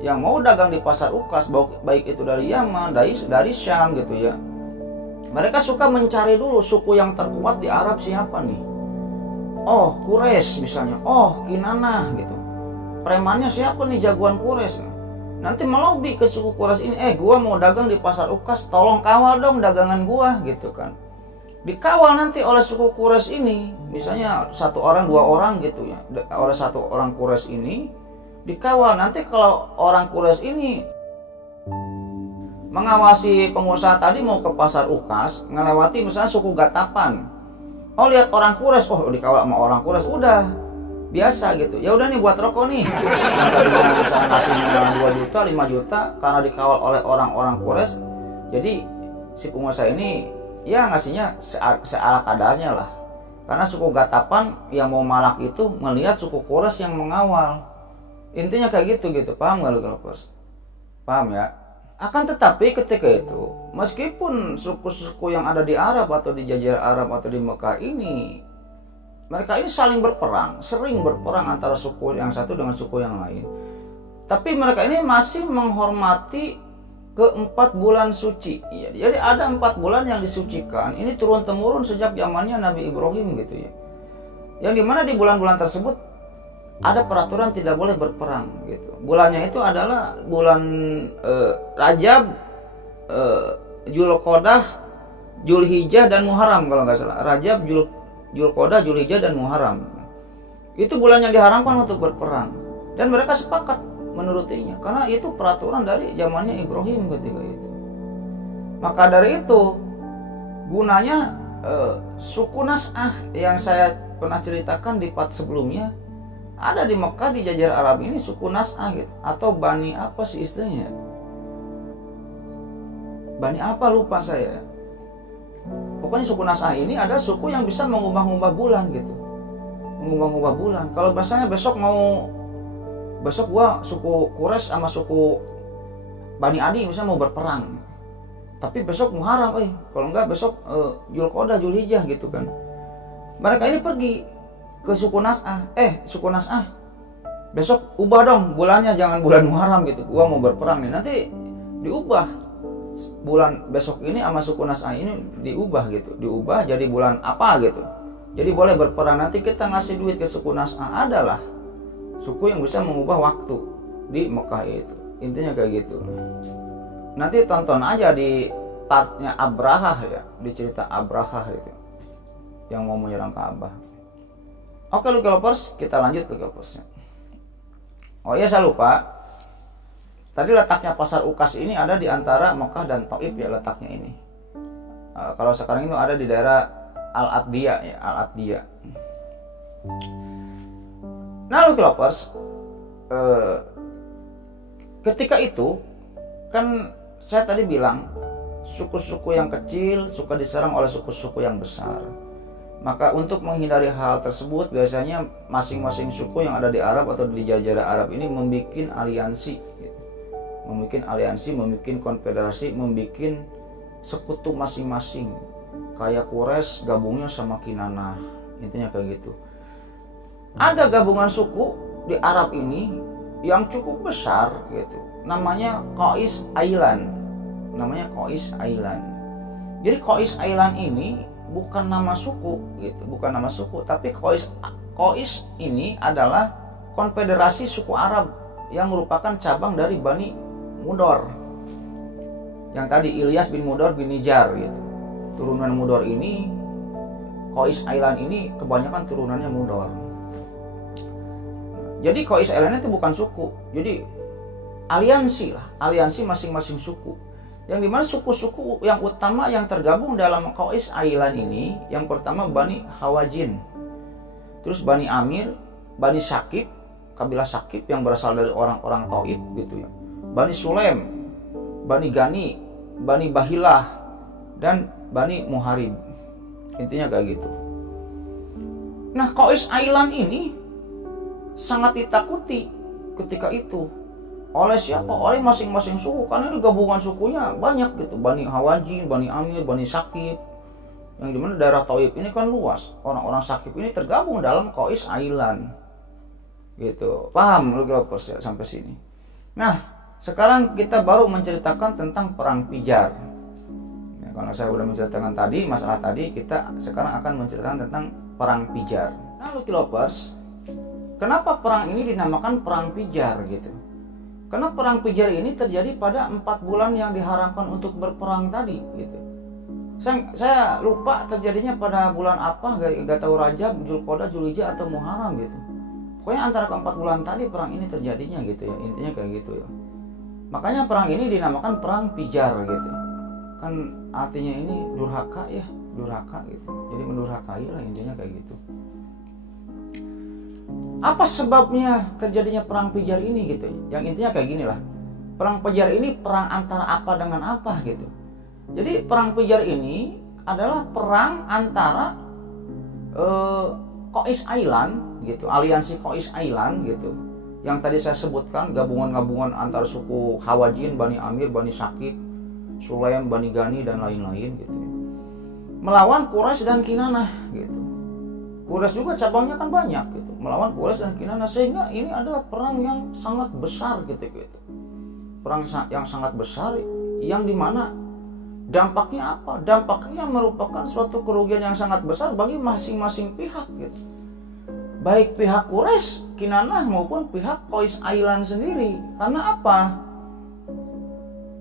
yang mau dagang di pasar UKAS, baik itu dari Yaman, dari Syam gitu ya, mereka suka mencari dulu suku yang terkuat di Arab siapa nih. Oh Quraisy misalnya, oh Kinana gitu, premannya siapa nih, jagoan Quraisy. Nanti melobi ke suku Quraisy ini, gua mau dagang di pasar UKAS, tolong kawal dong dagangan gua gitu kan. Dikawal nanti oleh suku Quraisy ini, misalnya 1 orang 2 orang gitu ya, oleh 1 orang Quraisy ini dikawal. Nanti kalau orang Quraisy ini mengawasi pengusaha tadi mau ke pasar UKAS, ngelewati misalnya suku Gatapan, oh lihat orang Quraisy, oh dikawal sama orang Quraisy, udah biasa gitu, ya udah nih buat rokok nih, yang tadinya bisa ngasihnya 2 juta 5 juta, karena dikawal oleh orang-orang Quraisy, jadi si pengusaha ini ya ngasihnya seala kadarnya lah, karena suku Gatapan yang mau malak itu melihat suku Quraisy yang mengawal. Intinya kayak gitu, paham gak lu Kilopers? Paham ya? Akan tetapi ketika itu, meskipun suku-suku yang ada di Arab atau di Jazirah Arab atau di Mekah ini, mereka ini saling berperang, sering berperang antara suku yang satu dengan suku yang lain. Tapi mereka ini masih menghormati ke-4 bulan suci. Ya, jadi ada 4 bulan yang disucikan. Ini turun temurun sejak zamannya Nabi Ibrahim gitu ya. Yang dimana di bulan-bulan tersebut ada peraturan tidak boleh berperang gitu. Bulannya itu adalah bulan Rajab, Zulqa'dah, Zulhijjah dan Muharram kalau nggak salah. Rajab, Zulqa'dah, Zulhijjah dan Muharram. Itu bulan yang diharamkan untuk berperang. Dan mereka sepakat menurutinya karena itu peraturan dari zamannya Ibrahim ketika itu. Maka dari itu gunanya suku Nas'ah yang saya pernah ceritakan di part sebelumnya, ada di Mekah di Jazirah Arab ini suku Nas'ah gitu, atau Bani apa sih istilahnya? Bani apa lupa saya. Pokoknya suku Nas'ah ini ada suku yang bisa mengubah-ubah bulan gitu. Mengubah-ubah bulan. Kalau misalnya besok gua suku Quraisy sama suku Bani Adi misalnya mau berperang, tapi besok Muharram, kalau enggak besok Zulqa'dah, Zulhijjah gitu kan. Mereka ini pergi ke suku Nas'ah, suku Nas'ah besok ubah dong bulannya, jangan bulan Muharram gitu, gua mau berperang nih. Nanti diubah bulan besok ini sama suku Nas'ah ini diubah gitu, diubah jadi bulan apa gitu, jadi boleh berperang. Nanti kita ngasih duit ke suku Nas'ah. Adalah suku yang bisa mengubah waktu di Mekah itu. Intinya kayak gitu. Nanti tonton aja di partnya Abrahah ya, di cerita Abrahah itu yang mau menyerang Ka'bah. Oke Lucky Lovers, kita lanjut Lucky Loversnya. Oh iya, saya lupa. Tadi letaknya pasar Ukas ini ada di antara Mekah dan Taif ya, letaknya ini. Kalau sekarang itu ada di daerah Al-Adiyah ya, Al-Adiyah. Nah Lucky Lovers, ketika itu kan saya tadi bilang suku-suku yang kecil suka diserang oleh suku-suku yang besar. Maka untuk menghindari hal tersebut biasanya masing-masing suku yang ada di Arab atau di Jazirah Arab ini membuat aliansi gitu. Membuat aliansi, membuat konfederasi, membuat sekutu masing-masing. Kayak Quraisy gabungnya sama Kinanah. Intinya kayak gitu. Ada gabungan suku di Arab ini yang cukup besar gitu. Namanya Qais Island. Namanya Qais Island. Jadi Qais Island ini bukan nama suku gitu, bukan nama suku, tapi Qais ini adalah konfederasi suku Arab yang merupakan cabang dari Bani Mudor. Yang tadi Ilyas bin Mudor bin Nijar gitu. Turunan Mudor ini, Qais Island ini kebanyakan turunannya Mudor. Jadi Qais Island itu bukan suku, jadi aliansi lah, aliansi masing-masing suku. Yang dimana suku-suku yang utama yang tergabung dalam Qais Island ini, yang pertama Bani Hawazin, terus Bani Amir, Bani Syakib, kabilah Syakib yang berasal dari orang-orang Taif gitu ya, Bani Sulaim, Bani Gani, Bani Bahilah, dan Bani Muharib. Intinya kayak gitu. Nah Qais Island ini sangat ditakuti ketika itu oleh siapa? Oleh masing-masing suku, karena itu gabungan sukunya banyak gitu. Bani Hawazin, Bani Amir, Bani Syakib. Yang dimana daerah Taif ini kan luas. Orang-orang Syakib ini tergabung dalam Qais Island gitu. Paham Lucky Lovers ya sampai sini? Nah sekarang kita baru menceritakan tentang perang Pijar ya, karena saya sudah menceritakan tadi masalah tadi, kita sekarang akan menceritakan tentang perang Pijar. Nah Lucky Lovers, kenapa perang ini dinamakan perang Pijar gitu? Karena perang Pijar ini terjadi pada 4 bulan yang diharamkan untuk berperang tadi gitu. Saya lupa terjadinya pada bulan apa, gak tahu, Rajab, Zulqa'dah, Zulhijjah atau Muharram gitu. Pokoknya antara ke-4 bulan tadi perang ini terjadinya gitu ya. Intinya kayak gitu ya. Makanya perang ini dinamakan perang Pijar gitu. Kan artinya ini durhaka ya, durhaka gitu. Jadi mendurhakai lah, intinya kayak gitu. Apa sebabnya terjadinya perang Pijar ini gitu? Yang intinya kayak gini lah. Perang Pijar ini perang antara apa dengan apa gitu. Jadi perang Pijar ini adalah perang antara Qais Island gitu, aliansi Qais Island gitu. Yang tadi saya sebutkan gabungan-gabungan antara suku Hawazin, Bani Amir, Bani Syakib, Sulaim, Bani Gani dan lain-lain gitu. Melawan Quraisy dan Kinanah gitu. Quraisy juga cabangnya kan banyak gitu, melawan Quraisy dan Kinanah, sehingga ini adalah perang yang sangat besar gitu. Perang yang sangat besar yang dimana dampaknya apa? Dampaknya merupakan suatu kerugian yang sangat besar bagi masing-masing pihak gitu. Baik pihak Quraisy, Kinanah maupun pihak Qais Ailan sendiri. Karena apa?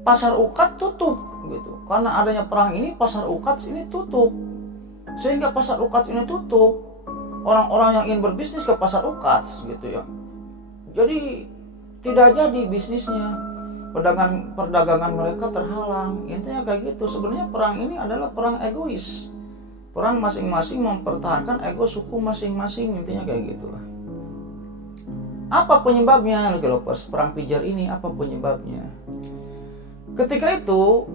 Pasar Uqad tutup gitu. Karena adanya perang ini, pasar Uqad ini tutup. Sehingga pasar Uqad ini tutup, orang-orang yang ingin berbisnis ke pasar Uqad gitu ya. Jadi tidak jadi bisnisnya. Perdagangan mereka terhalang. Intinya kayak gitu. Sebenarnya perang ini adalah perang egois. Perang masing-masing mempertahankan ego suku masing-masing, intinya kayak gitulah. Apa penyebabnya, Lucky Lovers? Perang Pijar ini apa penyebabnya? Ketika itu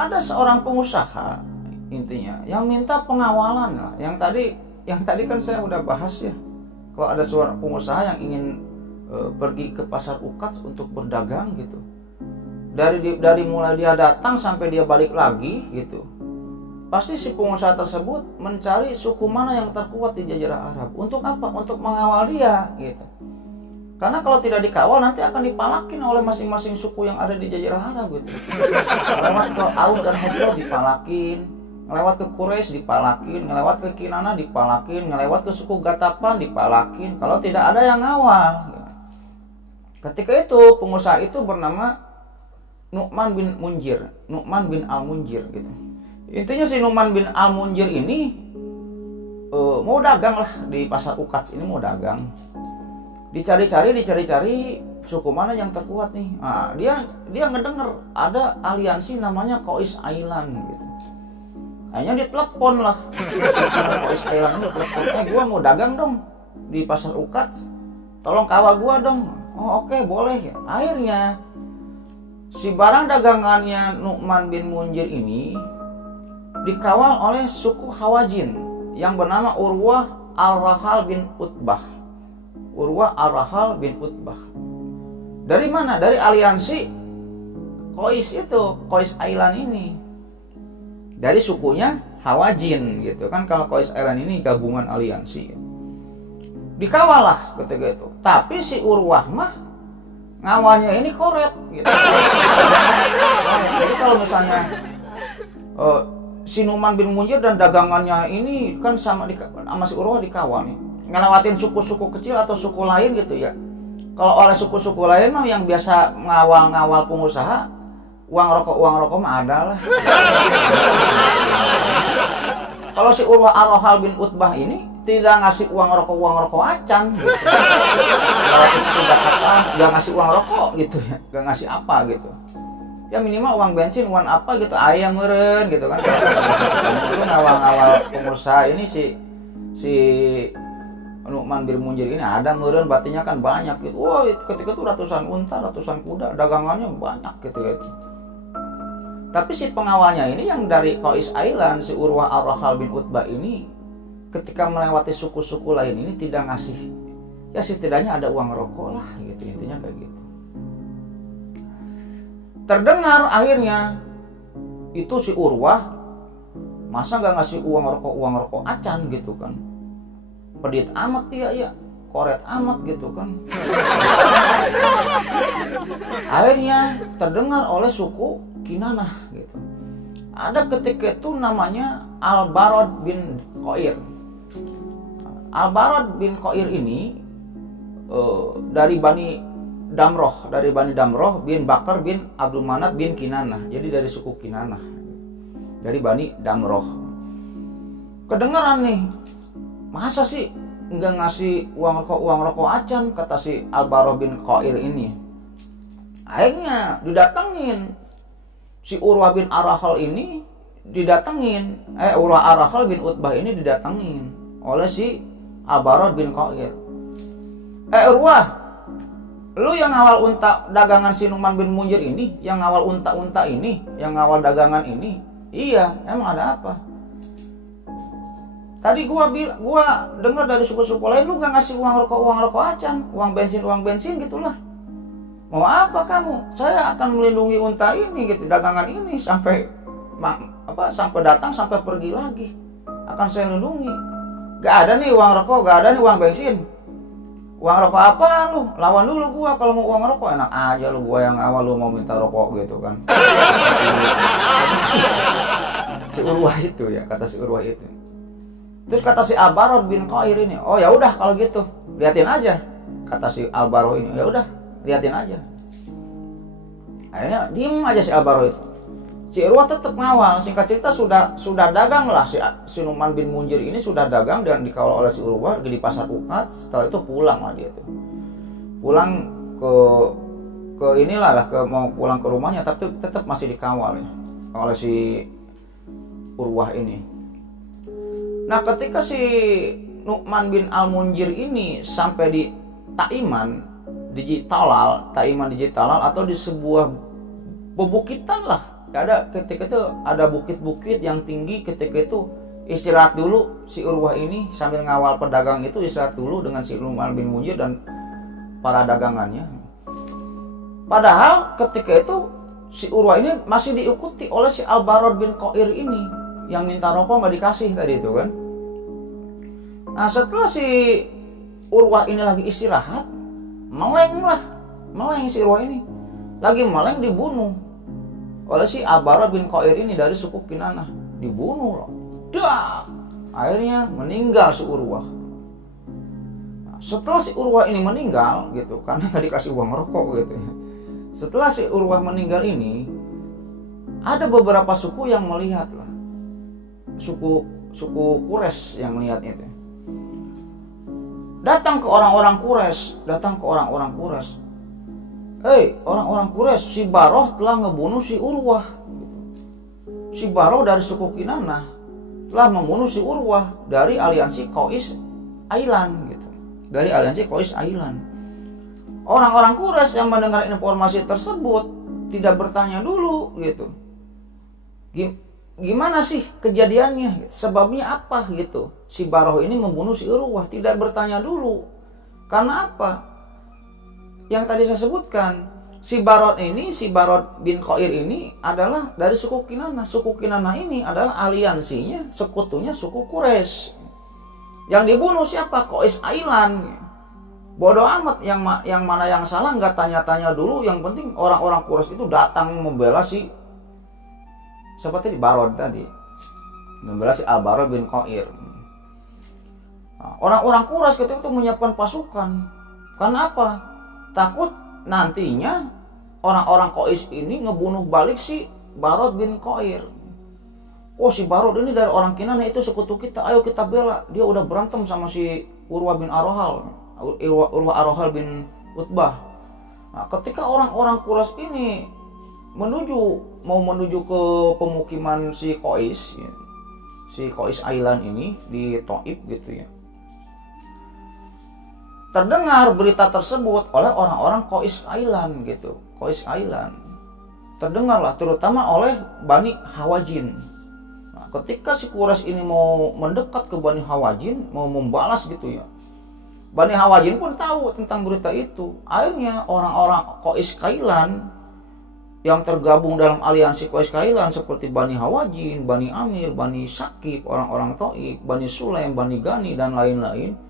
ada seorang pengusaha intinya yang minta pengawalan lah. Yang tadi kan saya udah bahas ya. Kalau ada seorang pengusaha yang ingin pergi ke pasar Uqad untuk berdagang gitu. Dari mulai dia datang sampai dia balik lagi gitu. Pasti si pengusaha tersebut mencari suku mana yang terkuat di Jazirah Arab. Untuk apa? Untuk mengawal dia gitu. Karena kalau tidak dikawal nanti akan dipalakin oleh masing-masing suku yang ada di Jazirah Arab gitu. Lewat ke Aus dan Khazraj dipalakin, ngelewat ke Quraisy dipalakin, ngelewat ke Kinanah dipalakin, ngelewat ke suku Gatapan dipalakin. Kalau tidak ada yang ngawal. Ketika itu pengusaha itu bernama Nu'man bin Munjir, Nu'man bin Al-Munjir gitu. Intinya si Nu'man bin Al-Munjir ini mau dagang lah di pasar Uqad ini, mau dagang. Dicari-cari suku mana yang terkuat nih. Nah, dia ngedenger ada aliansi namanya Qais Ailan gitu. Akhirnya ditelepon lah. Qais Ailan ini telepon, gua mau dagang dong di pasar Uqad. Tolong kawal gua dong. Oh oke, boleh ya. Akhirnya si barang dagangannya Nu'man bin Munjir ini dikawal oleh suku Hawazin yang bernama Urwah Al-Rahal bin Utbah. Urwah Al-Rahal bin Utbah. Dari mana? Dari aliansi Qais itu, Qais Ailan ini. Dari sukunya Hawazin gitu kan. Kalau Qais Ailan ini gabungan aliansi. Dikawal lah ketika itu. Tapi si Urwah mah ngawalnya ini koret gitu. Jadi kalau misalnya si Nu'man bin Munjir dan dagangannya ini kan sama si Urwah dikawal nih. Ngelewatin suku-suku kecil atau suku lain gitu ya. Kalau oleh suku-suku lain mah yang biasa ngawal pengusaha, uang rokok mah ada lah. Kalau si Urwah Ar-Rahal bin Utbah ini tidak ngasih uang rokok acan gitu. Kalau suku Gatapan nggak ngasih uang rokok gitu ya, nggak ngasih apa gitu. Ya minimal uang bensin, uang apa gitu, ayam meren gitu kan. Itu ngawal pengusaha ini si Nu'man bin Munjir ini ada meren, batinya kan banyak gitu. Wah, ketika itu ratusan unta, ratusan kuda, dagangannya banyak gitu. Tapi si pengawalnya ini yang dari Qais Ailan, si Urwah Ar-Rahal bin Utbah ini ketika melewati suku-suku lain ini tidak ngasih, ya setidaknya ada uang rokok lah gitu, intinya kayak gitu. Terdengar akhirnya itu si Urwah masa nggak ngasih uang rokok acan gitu kan. Pedit amat dia ya, koret amat gitu kan. Akhirnya terdengar oleh suku Kinanah gitu. Ada ketika itu namanya Al-Barad bin Qoir. Al-Barad bin Qoir ini dari Bani Damroh bin Bakar bin Abdul Manat bin Kinanah. Jadi dari suku Kinanah, dari Bani Damroh. Kedengaran nih, masa sih nggak ngasih uang rokok acan, kata si Al-Barad bin Qoir ini. Akhirnya didatengin si Urwah bin Ar-Rahal ini, Urwah Ar-Rahal bin Utbah ini didatengin oleh si Al-Barad bin Qoir. Urwah, lu yang ngawal unta dagangan si Nu'man bin Munjir ini, yang ngawal unta-unta ini, yang ngawal dagangan ini. Iya, emang ada apa? Tadi gua dengar dari suku-suku lain lu gak ngasih uang rokok acan, uang bensin gitulah. Mau apa kamu? Saya akan melindungi unta ini gitu, dagangan ini sampai datang sampai pergi lagi. Akan saya lindungi. Gak ada nih uang rokok, gak ada nih uang bensin. Uang rokok apa lu? Lawan dulu gua kalau mau uang rokok. Enak aja lu, gua yang awal lu mau minta rokok gitu kan. Si Urwah itu ya, kata si Urwah itu. Terus kata si Al-Barod bin Qair ini, oh ya udah kalau gitu, liatin aja. Kata si Al-Barod ini, ya udah, liatin aja. Akhirnya diem aja si Al-Barod itu. Si Urwah tetap ngawal. Singkat cerita sudah dagang lah si Nu'man bin Munzir ini sudah dagang dan dikawal oleh si Urwah di pasar Uqad. Setelah itu pulang lah dia tuh. Pulang ke inilah lah, mau pulang ke rumahnya, tapi tetap masih dikawal ya oleh si Urwah ini. Nah, ketika si Nu'man bin Al-Munzir ini sampai di Ta'iman Digitalal atau di sebuah bebukitan lah. Ketika itu ada bukit-bukit yang tinggi. Ketika itu istirahat dulu si Urwah ini sambil ngawal pedagang itu, istirahat dulu dengan si Nu'man bin Munzir dan para dagangannya. Padahal ketika itu si Urwah ini masih diikuti oleh si Al-Barod bin Qair ini yang minta rokok nggak dikasih tadi itu kan. Nah, setelah si Urwah ini lagi istirahat, meleng si Urwah ini lagi meleng, dibunuh oleh si Al-Barod bin Qair ini dari suku Kinanah. Dibunuh loh. Akhirnya meninggal si Urwah. Nah, setelah si Urwah ini meninggal gitu, karena nggak dikasih uang rokok gitu ya. Setelah si Urwah meninggal ini, ada beberapa suku yang melihat lah. Suku Quraisy yang melihat itu. Datang ke orang-orang Quraisy. Orang-orang Quraisy, si Baroh telah ngebunuh si Urwah. Si Baroh dari suku Kinanah telah membunuh si Urwah dari aliansi Qais Ailan gitu. Dari aliansi Qais Ailan. Orang-orang Quraisy yang mendengar informasi tersebut tidak bertanya dulu gitu. Gimana sih kejadiannya? Sebabnya apa gitu? Si Baroh ini membunuh si Urwah, tidak bertanya dulu. Karena apa? Yang tadi saya sebutkan, si Barod bin Qair ini adalah dari suku Kinanah. Suku Kinanah ini adalah aliansinya, sekutunya suku Quraisy. Yang dibunuh siapa? Qais Ailan. Bodoh amat yang mana yang salah, nggak tanya-tanya dulu. Yang penting orang-orang Quraisy itu datang membela si seperti di Barod tadi, membela si Al-Barod bin Qair. Nah, orang-orang Quraisy ketika itu menyiapkan pasukan. Karena apa? Takut nantinya orang-orang Qais ini ngebunuh balik si Barod bin Qair. Oh, si Barod ini dari orang Kinanah, itu sekutu kita, ayo kita bela. Dia udah berantem sama si Urwah Arohal bin Utbah. Nah, ketika orang-orang Quraisy ini mau menuju ke pemukiman si Qais, ya, si Qais Ailan ini di Thaif gitu ya. Terdengar berita tersebut oleh orang-orang Qais Ailan gitu. Qais Ailan terdengarlah terutama oleh Bani Hawazin. Nah, ketika si Quraisy ini mau mendekat ke Bani Hawazin, mau membalas gitu ya, Bani Hawazin pun tahu tentang berita itu. Akhirnya orang-orang Qais Ailan yang tergabung dalam aliansi Qais Ailan seperti Bani Hawazin, Bani Amir, Bani Sakib, orang-orang Thaif, Bani Sulaim, Bani Gani dan lain-lain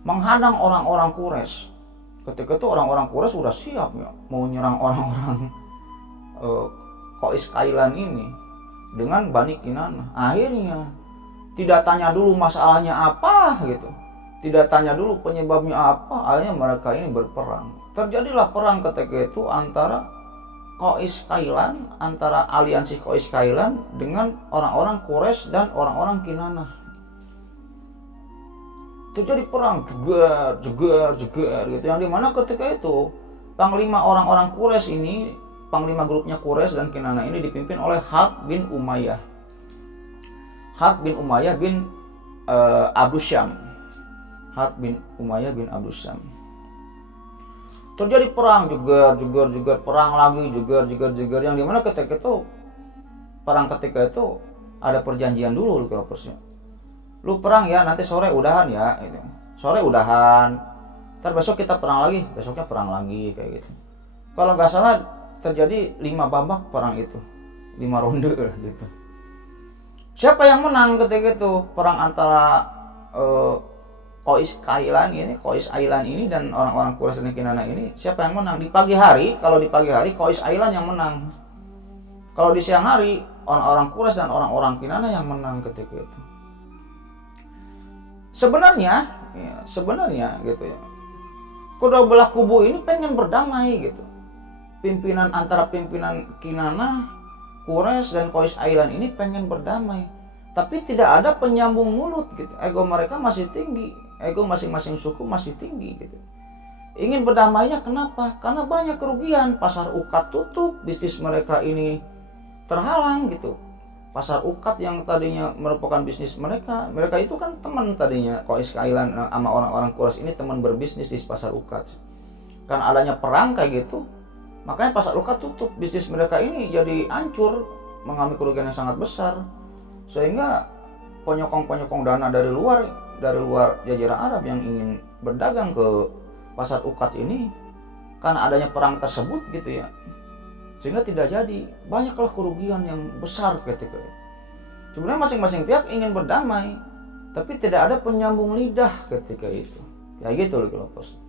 menghadang orang-orang Quraisy. Ketika itu orang-orang Quraisy sudah siap ya, mau nyerang orang-orang Qais Ailan ini dengan Bani Kinanah. Akhirnya tidak tanya dulu masalahnya apa gitu, tidak tanya dulu penyebabnya apa. Akhirnya mereka ini berperang. Terjadilah perang ketika itu antara Qais Ailan, antara aliansi Qais Ailan dengan orang-orang Quraisy dan orang-orang Kinanah. Terjadi perang jegar gitu, yang dimana ketika itu panglima orang-orang Quraisy ini, panglima grupnya Quraisy dan Kinanah ini dipimpin oleh Harb bin Umayyah bin Abdus Syam. Harb bin Umayyah bin Abdus Syam. Terjadi perang jegar, perang lagi jegar, yang dimana ketika itu ada perjanjian dulu kalau persnya. Lu perang ya, nanti sore udahan ya gitu. Sore udahan, ntar besok kita perang lagi, besoknya perang lagi kayak gitu. Kalau nggak salah terjadi 5 babak perang itu, 5 ronde gitu. Siapa yang menang ketika itu? Perang antara Qais Ailan ini dan orang-orang Quraisy dan Kinana ini, siapa yang menang? Di pagi hari, kalau di pagi hari Qais Ailan yang menang. Kalau di siang hari, orang-orang Quraisy dan orang-orang Kinana yang menang ketika itu. Sebenarnya gitu ya, kedua belah kubu ini pengen berdamai gitu. Antara pimpinan Kinana, Quraisy dan Qais Ailan ini pengen berdamai, tapi tidak ada penyambung mulut gitu. Ego mereka masih tinggi, ego masing-masing suku masih tinggi gitu. Ingin berdamainya kenapa? Karena banyak kerugian, pasar ukat tutup, bisnis mereka ini terhalang gitu. Pasar ukat yang tadinya merupakan bisnis mereka itu kan teman tadinya Qais Ailan sama orang-orang Quraisy ini teman berbisnis di pasar ukat. Karena adanya perang kayak gitu, makanya pasar ukat tutup, bisnis mereka ini jadi hancur, mengalami kerugian yang sangat besar, sehingga penyokong dana dari luar Jazirah Arab yang ingin berdagang ke pasar ukat ini, karena adanya perang tersebut gitu ya, sehingga tidak jadi, banyaklah kerugian yang besar ketika itu. Sebenarnya masing-masing pihak ingin berdamai, tapi tidak ada penyambung lidah ketika itu. Ya gitu loh Kilopers.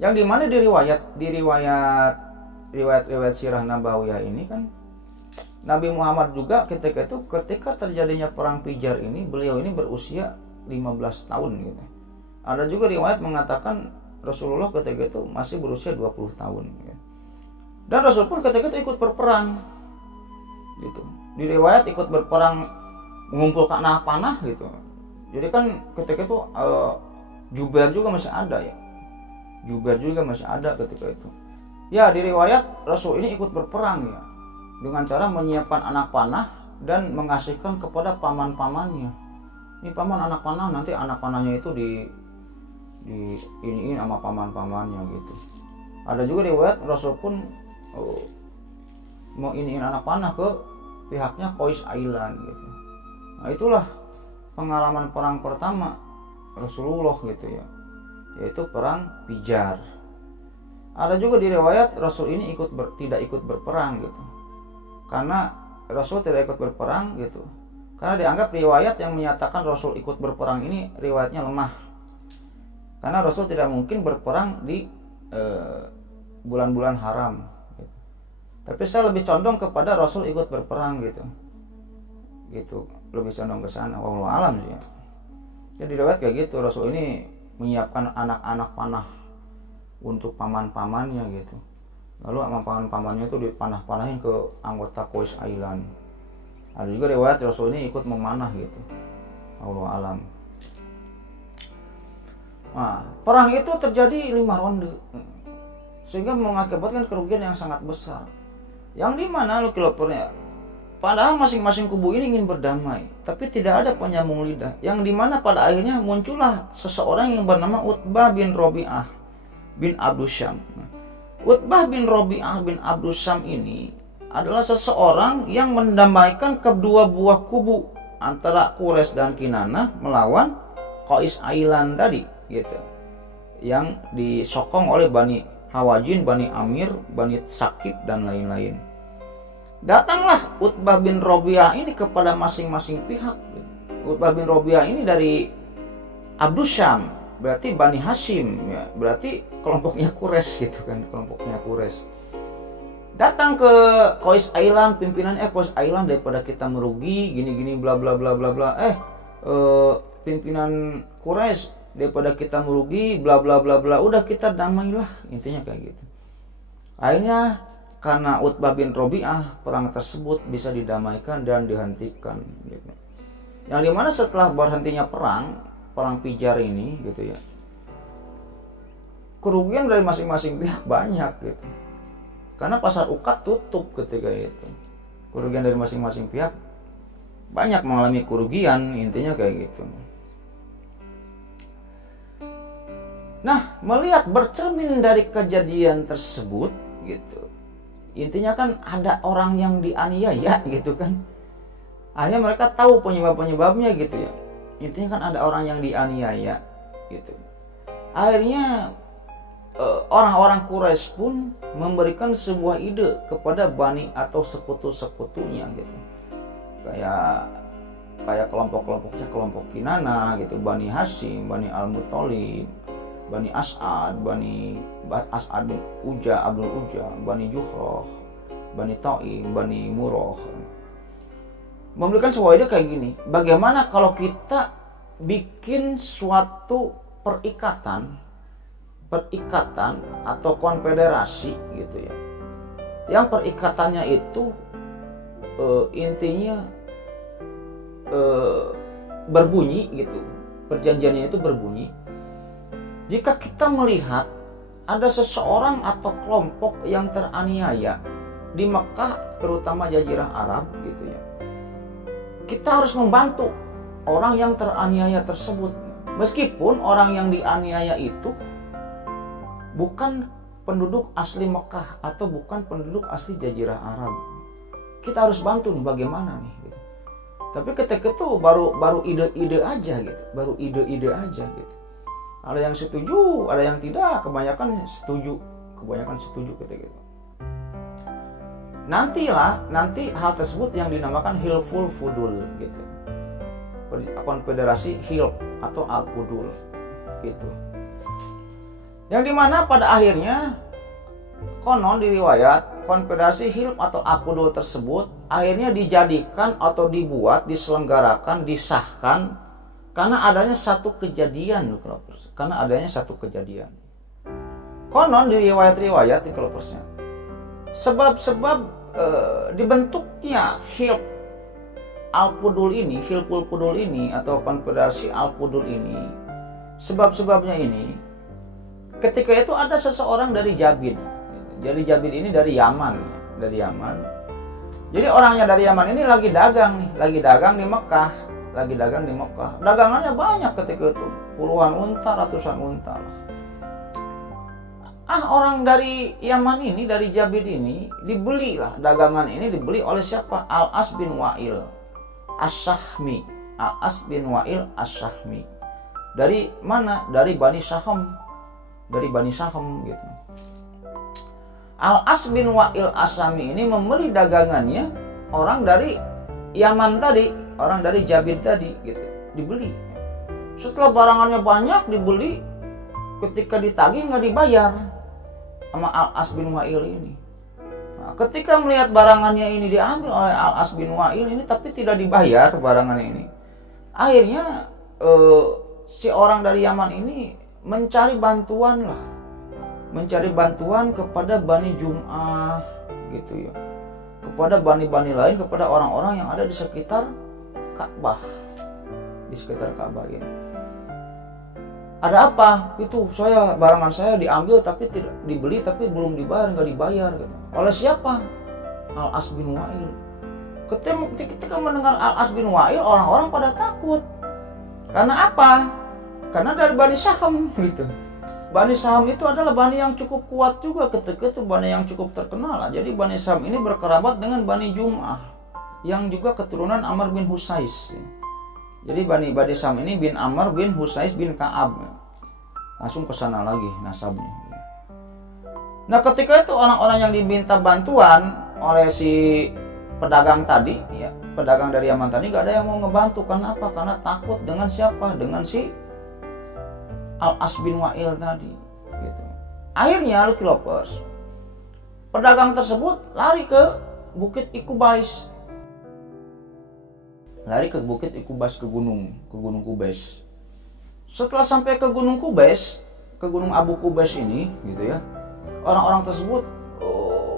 Yang dimana di riwayat sirah Nabawiyah ini kan, Nabi Muhammad juga ketika terjadinya perang Fijar ini, beliau ini berusia 15 tahun gitu. Ada juga riwayat mengatakan Rasulullah ketika itu masih berusia 20 tahun gitu. Dan Rasul pun ketika itu ikut berperang gitu. Di riwayat ikut berperang mengumpulkan anak panah gitu. Jadi kan ketika itu Jubair juga masih ada ya. Jubair juga masih ada ketika itu. Ya, di riwayat Rasul ini ikut berperang ya, dengan cara menyiapkan anak panah dan mengasihkan kepada paman-pamannya. Ini paman anak panah, nanti anak panahnya itu iniin sama paman-pamannya gitu. Ada juga riwayat Rasul pun mau iniin anak panah ke pihaknya Qais Ailan gitu. Nah, itulah pengalaman perang pertama Rasulullah gitu ya, yaitu perang Fijar. Ada juga di riwayat Rasul ini tidak ikut berperang gitu. Karena Rasul tidak ikut berperang gitu, karena dianggap riwayat yang menyatakan Rasul ikut berperang ini riwayatnya lemah. Karena Rasul tidak mungkin berperang di bulan-bulan haram gitu. Tapi saya lebih condong kepada Rasul ikut berperang gitu, lebih condong ke sana. Wallahu alam sih ya. Jadi riwayat kayak gitu, Rasul ini menyiapkan anak-anak panah untuk paman-pamannya gitu. Lalu sama paman-pamannya itu dipanah-panahin ke anggota Qais Ailan. Ada juga riwayat Rasul ini ikut memanah gitu. Wallahu alam. Nah, perang itu terjadi 5 ronde, sehingga mengakibatkan kerugian yang sangat besar. Yang dimana lo Kilopernya, padahal masing-masing kubu ini ingin berdamai, tapi tidak ada penyambung lidah. Yang dimana pada akhirnya muncullah seseorang yang bernama Utbah bin Rabi'ah bin Abdus Syam. Utbah bin Rabi'ah bin Abdus Syam ini adalah seseorang yang mendamaikan kedua buah kubu antara Quraisy dan Kinana melawan Qais Ailan tadi gitu, yang disokong oleh Bani Hawazin, Bani Amir, Bani Sakib dan lain-lain. Datanglah Utbah bin Rabi'ah ini kepada masing-masing pihak. Utbah bin Rabi'ah ini dari Abdus Syam, berarti Bani Hashim ya, berarti kelompoknya Quraisy gitu kan, kelompoknya Quraisy. Datang ke Qais Ailan, pimpinan Qais Ailan, daripada kita merugi gini-gini bla bla bla bla bla. Pimpinan Quraisy, daripada kita merugi bla bla bla bla, udah kita damailah, intinya kayak gitu. Akhirnya karena Utbah bin Rabi'ah, perang tersebut bisa didamaikan dan dihentikan gitu. Yang dimana setelah berhentinya perang Fijar ini gitu ya, kerugian dari masing-masing pihak banyak gitu. Karena pasar ukat tutup ketika itu. Kerugian dari masing-masing pihak banyak mengalami kerugian, intinya kayak gitu. Nah, melihat bercermin dari kejadian tersebut gitu, intinya kan ada orang yang dianiaya gitu kan. Akhirnya mereka tahu penyebab-penyebabnya gitu ya. Intinya kan ada orang yang dianiaya gitu. Akhirnya orang-orang Quraisy pun memberikan sebuah ide kepada Bani atau sekutu-sekutunya gitu. Kayak kayak kelompok-kelompoknya, kelompok Kinana gitu, Bani Hashim, Bani Al-Muttalib, Bani As'ad, Bani As'ad bin Uja, Abdul Uja, Bani Juhroh, Bani Taim, Bani Murrah. Memberikan sebuah ide kayak gini, bagaimana kalau kita bikin suatu perikatan atau konfederasi gitu ya, yang perikatannya itu intinya berbunyi gitu, perjanjiannya itu berbunyi, jika kita melihat ada seseorang atau kelompok yang teraniaya di Mekah, terutama Jazirah Arab gitu ya, kita harus membantu orang yang teraniaya tersebut, meskipun orang yang dianiaya itu bukan penduduk asli Mekah atau bukan penduduk asli Jazirah Arab. Kita harus bantu nih, bagaimana nih gitu. Tapi ketika itu baru ide-ide aja gitu, baru ide-ide aja gitu. Ada yang setuju, ada yang tidak, kebanyakan setuju ketika itu. Nanti hal tersebut yang dinamakan Hilful Fudul gitu. Konfederasi Hilf atau Al-Fudul gitu. Yang dimana pada akhirnya konon diriwayat konfederasi Hilf atau Al-Fudul tersebut akhirnya dijadikan atau dibuat, diselenggarakan, disahkan karena adanya satu kejadian. Konon diriwayat-riwayat kelompoknya. Sebab-sebab dibentuknya Hilf Al-Fudul ini, Hilful Fudul ini atau konfederasi Al-Fudul ini, sebab-sebabnya ini ketika itu ada seseorang dari Jabid. Jadi Jabid ini dari Yaman. Jadi orangnya dari Yaman ini lagi dagang di Mekah. Dagangannya banyak ketika itu, puluhan unta, ratusan unta. Orang dari Yaman ini, dari Jabid ini, dibelilah dagangan ini dibeli oleh siapa? Al-As bin Wa'il As-Sahmi. Dari mana? Dari Bani Saham gitu. Al-As bin Wa'il As-Sahmi ini membeli dagangannya orang dari Yaman tadi, orang dari Jabir tadi gitu, dibeli. Setelah barangannya banyak dibeli, ketika ditagih nggak dibayar sama Al-As bin Wa'il ini. Nah, ketika melihat barangannya ini diambil oleh Al-As bin Wa'il ini tapi tidak dibayar barangannya ini, akhirnya si orang dari Yaman ini mencari bantuan kepada Bani Jum'ah gitu ya, kepada bani-bani lain, kepada orang-orang yang ada di sekitar Ka'bah, ini. Ada apa? Itu barangan saya diambil tapi tidak dibeli, tapi belum dibayar, nggak dibayar gitu. Oleh siapa? Al-As bin Wa'il. Ketika mendengar Al-As bin Wa'il, orang-orang pada takut. Karena apa? Karena dari Bani Saham gitu. Bani Saham itu adalah Bani yang cukup kuat juga ketika itu, Bani yang cukup terkenal lah. Jadi Bani Saham ini berkerabat dengan Bani Jum'ah yang juga keturunan Amr bin Husais. Jadi Bani Saham ini bin Amr bin Husais bin Ka'ab. Langsung ke sana lagi nasabnya. Nah, ketika itu orang-orang yang diminta bantuan oleh si pedagang tadi, ya, pedagang dari Yaman tadi, gak ada yang mau ngebantu. Karena apa? Karena takut dengan siapa? Dengan si Al-As bin Wa'il tadi gitu. Akhirnya Lokilopers, pedagang tersebut lari ke Bukit Ikubais. Ke Gunung Kubais. Setelah sampai ke Gunung Kubais, ke Gunung Abu Kubais ini gitu ya, orang-orang tersebut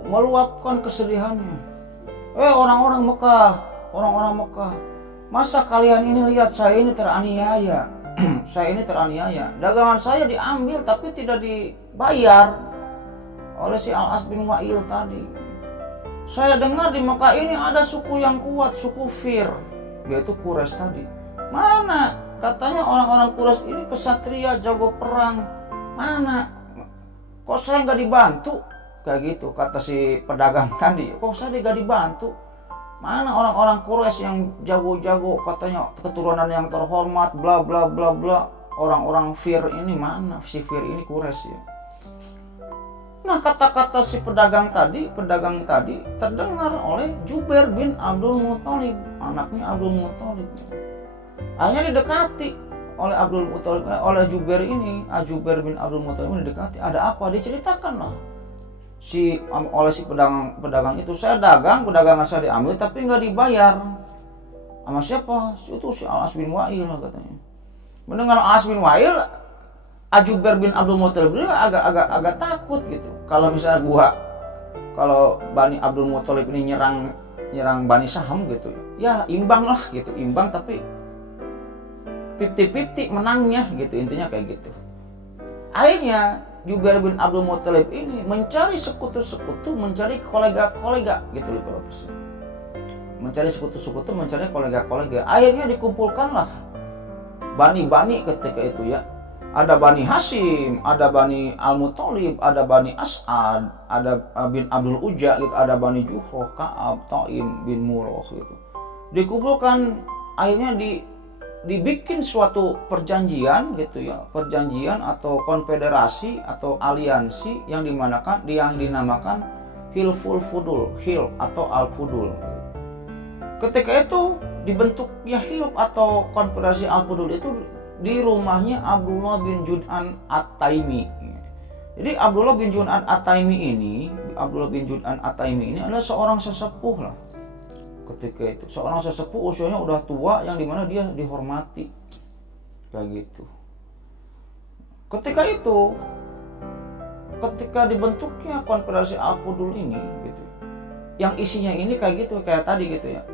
meluapkan kesedihannya. Orang-orang Mekah, masa kalian ini lihat saya ini teraniaya. Dagangan saya diambil tapi tidak dibayar oleh si Al-As bin Wa'il tadi. Saya dengar di Mekah ini ada suku yang kuat, suku Fir, yaitu Quraisy tadi. Mana? Katanya orang-orang Quraisy ini kesatria, jago perang. Mana? Kok saya nggak dibantu? Kayak gitu kata si pedagang tadi. Kok saya nggak dibantu? Mana orang-orang Quraisy yang jago-jago, katanya keturunan yang terhormat, bla bla bla bla. Orang-orang Fir ini mana? Si Fir ini Quraisy ya. Nah, kata-kata si pedagang tadi terdengar oleh Jubair bin Abdul Muttalib. anaknya Abdul Muthalib. Akhirnya didekati oleh Abdul Muthalib, oleh Jubair ini, Jubair bin Abdul Muthalib ini didekati. Ada apa? Diceritakan lah oleh si pedagang itu, saya dagang, pedagangan saya diambil tapi nggak dibayar. Sama siapa? Itu si Al-As bin Wa'il katanya. Mendengar Al-As bin Wa'il, Jubair bin Abdul Muthalib itu agak takut gitu. Kalau misalnya kalau Bani Abdul Muthalib ini nyerang Bani Saham gitu, ya imbang lah gitu, imbang tapi 50-50 menangnya gitu, intinya kayak gitu. Akhirnya Jubair bin Abdul Muthalib ini mencari sekutu-sekutu, mencari kolega-kolega gitu loh kalau bisa. Mencari sekutu-sekutu, mencari kolega-kolega. Akhirnya dikumpulkanlah Bani-Bani ketika itu ya. Ada Bani Hashim, ada Bani Al-Muthalib, ada Bani As'ad, ada bin Abdul Uzza gitu, ada Bani Juhroh, Ka'ab, Ta'im bin Murrah gitu. Dikumpulkan, akhirnya dibikin suatu perjanjian gitu ya, perjanjian atau konfederasi atau aliansi yang dinamakan Hilful Fudul, Hilf atau Al-Fudul. Ketika itu dibentuknya Hilf atau konfederasi Al-Fudul itu di rumahnya Abdullah bin Jud'an At-Taimi. Jadi Abdullah bin Jud'an At-Taimi ini adalah seorang sesepuh lah. Ketika itu seorang sesepuh usianya udah tua yang dimana dia dihormati kayak gitu. Ketika dibentuknya konfederasi Al-Fudul ini gitu, yang isinya ini kayak gitu, kayak tadi gitu ya,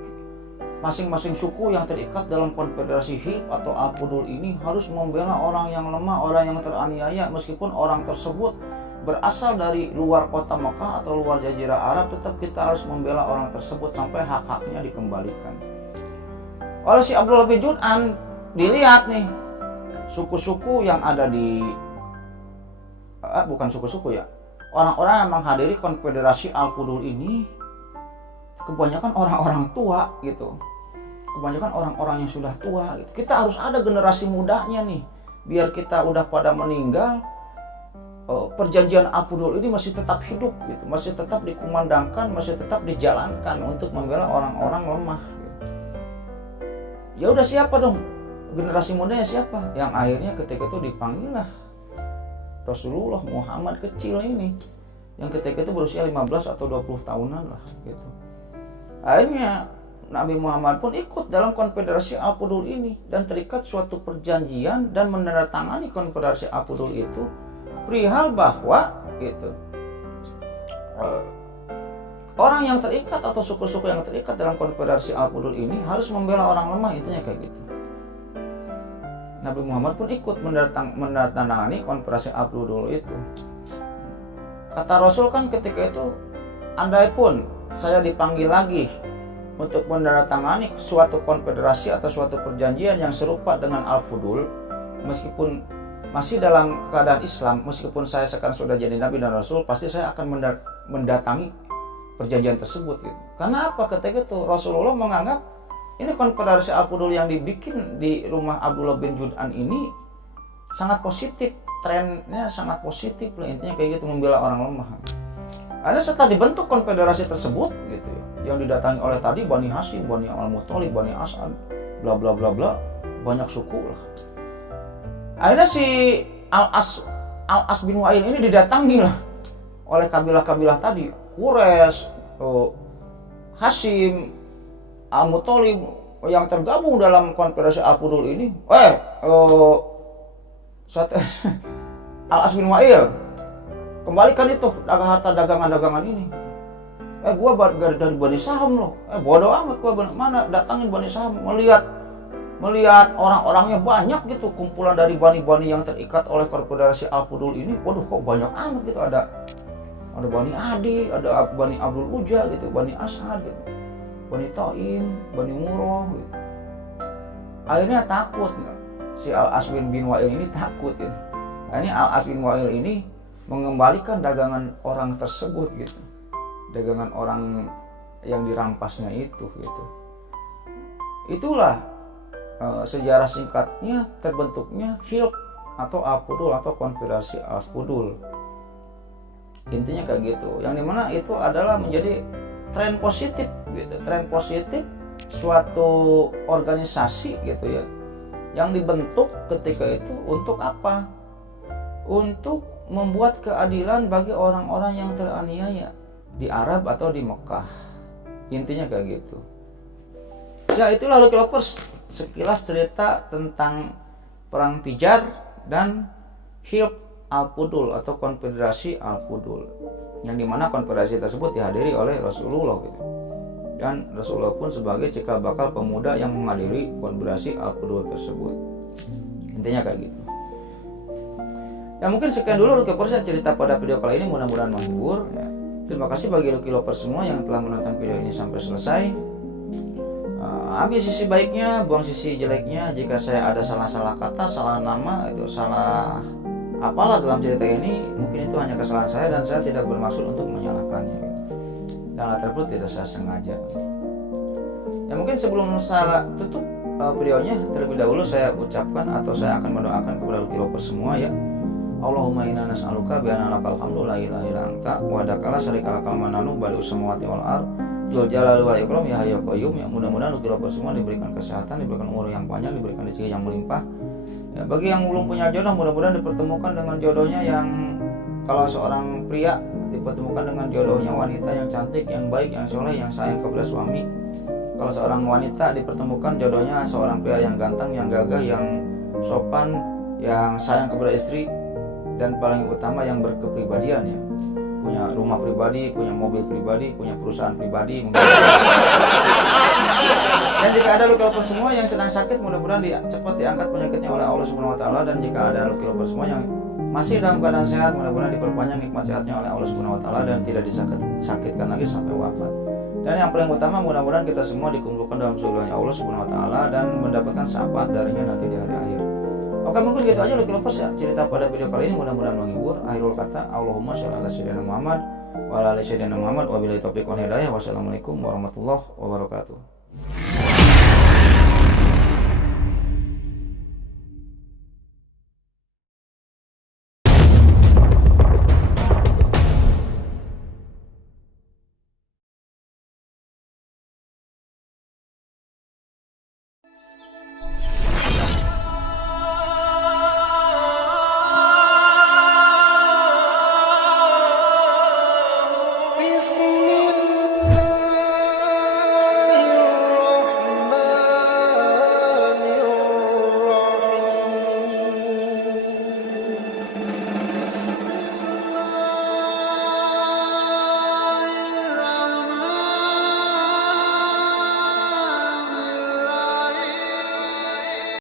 masing-masing suku yang terikat dalam konfederasi Hilf atau Al-Fudul ini harus membela orang yang lemah, orang yang teraniaya, meskipun orang tersebut berasal dari luar kota Mekah atau luar Jazirah Arab, tetap kita harus membela orang tersebut sampai hak-haknya dikembalikan. Oleh si Abdullah bin Jud'an dilihat nih, suku-suku yang ada di bukan suku-suku ya, orang-orang yang menghadiri konfederasi Al-Fudul ini kebanyakan orang-orang tua gitu. Kebanyakan orang-orang yang sudah tua gitu. Kita harus ada generasi mudanya nih, biar kita udah pada meninggal, perjanjian Al-Fudul ini masih tetap hidup gitu, masih tetap dikumandangkan, masih tetap dijalankan untuk membela orang-orang lemah gitu. Ya udah, siapa dong generasi mudanya, siapa? Yang akhirnya ketika itu dipanggil lah Rasulullah Muhammad kecil ini, yang ketika itu berusia 15 atau 20 tahunan lah gitu. Akhirnya Nabi Muhammad pun ikut dalam konfederasi Al-Fudul ini dan terikat suatu perjanjian dan menandatangani konfederasi Al-Fudul itu perihal bahwa gitu, orang yang terikat atau suku-suku yang terikat dalam konfederasi Al-Fudul ini harus membela orang lemah, intinya kayak gitu. Nabi Muhammad pun ikut menandatangani konfederasi Al-Fudul itu. Kata Rasul kan ketika itu, andai pun saya dipanggil lagi untuk menandatangani suatu konfederasi atau suatu perjanjian yang serupa dengan Al-Fudul, meskipun masih dalam keadaan Islam, meskipun saya sekarang sudah jadi Nabi dan Rasul, pasti saya akan mendatangi perjanjian tersebut gitu. Karena apa? Ketika itu Rasulullah menganggap ini konfederasi Al-Fudul yang dibikin di rumah Abdullah bin Jud'an ini sangat positif, trennya sangat positif lah, intinya kayak gitu, membela orang lemah. Ada setelah dibentuk konfederasi tersebut gitu ya, yang didatangi oleh tadi Bani Hashim, Bani Al-Muthalib, Bani As'ad, bla bla bla bla, banyak suku lah. Akhirnya si Al-As bin Wa'il ini didatangi lah oleh kabilah-kabilah tadi, Quraisy, Hashim, Al-Muthalib yang tergabung dalam konfederasi Al-Fudul ini. Al-As bin Wa'il, kembalikan itu harta dagangan-dagangan ini. Gua dari Bani Saham loh. Bodoh amat, gua mana datangin Bani Saham, melihat orang-orangnya banyak gitu, kumpulan dari bani-bani yang terikat oleh konfederasi Al-Fudul ini. Waduh, kok banyak amat gitu, ada Bani Adi, ada Bani Abdul Uzza gitu, Bani As'ad gitu, Bani Ta'im, Bani Murrah gitu. Akhirnya takut si Al-As bin Wa'il ini takut gitu. Akhirnya Al-As bin Wa'il ini mengembalikan dagangan orang tersebut gitu, dagangan orang yang dirampasnya itu gitu. Itulah sejarah singkatnya terbentuknya Hilf atau Al-Fudul atau konfederasi Al-Fudul. Intinya kayak gitu, yang dimana itu adalah menjadi tren positif gitu, tren positif suatu organisasi gitu ya, yang dibentuk ketika itu untuk apa? Untuk membuat keadilan bagi orang-orang yang teraniaya di Arab atau di Mekah. Intinya kayak gitu. Ya, itulah Lucky Lovers, sekilas cerita tentang Perang Pijar dan Hilf Al-Fudul atau Konfederasi Al-Fudul, yang dimana konfederasi tersebut dihadiri oleh Rasulullah gitu. Dan Rasulullah pun sebagai cikal bakal pemuda yang menghadiri konfederasi Al-Fudul tersebut. Intinya kayak gitu. Ya, mungkin sekian dulu Lucky Lovers cerita pada video kali ini, mudah-mudahan menghibur ya. Terima kasih bagi Lucky Lovers semua yang telah menonton video ini sampai selesai. Ambil sisi baiknya, buang sisi jeleknya. Jika saya ada salah-salah kata, salah nama, itu salah apalah dalam cerita ini, mungkin itu hanya kesalahan saya dan saya tidak bermaksud untuk menyalahkannya gitu. Dan hal tersebut tidak saya sengaja. Ya, mungkin sebelum saya tutup videonya, terlebih dahulu saya ucapkan atau saya akan mendoakan kepada Lucky Lovers semua ya. Allahumma inna nas'aluka bi anna lakal hamdu la ilaha illa anta wa dakala syarika lakal mananu bali samawati wal ard Jul jalal wal ikram ya hayyu qayyum. Ya, mudah-mudahan Lucky Lovers semua diberikan kesehatan, diberikan umur yang panjang, diberikan rezeki yang melimpah. Ya, bagi yang belum punya jodoh, mudah-mudahan dipertemukan dengan jodohnya yang, kalau seorang pria dipertemukan dengan jodohnya wanita yang cantik, yang baik, yang soleh, yang sayang kepada suami. Kalau seorang wanita dipertemukan jodohnya seorang pria yang ganteng, yang gagah, yang sopan, yang sayang kepada istri, dan paling utama yang berkepribadian ya. Punya rumah pribadi, punya mobil pribadi, punya perusahaan pribadi. Dan jika ada Lucky Lovers semua yang sedang sakit, mudah-mudahan cepat diangkat penyakitnya oleh Allah Subhanahu wa taala. Dan jika ada Lucky Lovers semua yang masih dalam keadaan sehat, mudah-mudahan diperpanjang nikmat sehatnya oleh Allah Subhanahu wa taala dan tidak disakitkan lagi sampai wafat. Dan yang paling utama, mudah-mudahan kita semua dikumpulkan dalam surganya Allah Subhanahu wa taala dan mendapatkan syafaat darinya nanti di hari akhir. Oke, mungkin gitu aja Lucky Lovers ya cerita pada video kali ini, mudah-mudahan menghibur. Akhirul kata, Allahumma sholli ala sayyidina Muhammad wa ala ali sayyidina Muhammad wa billahi taufiq wal hidayah. Wassalamualaikum warahmatullahi wabarakatuh.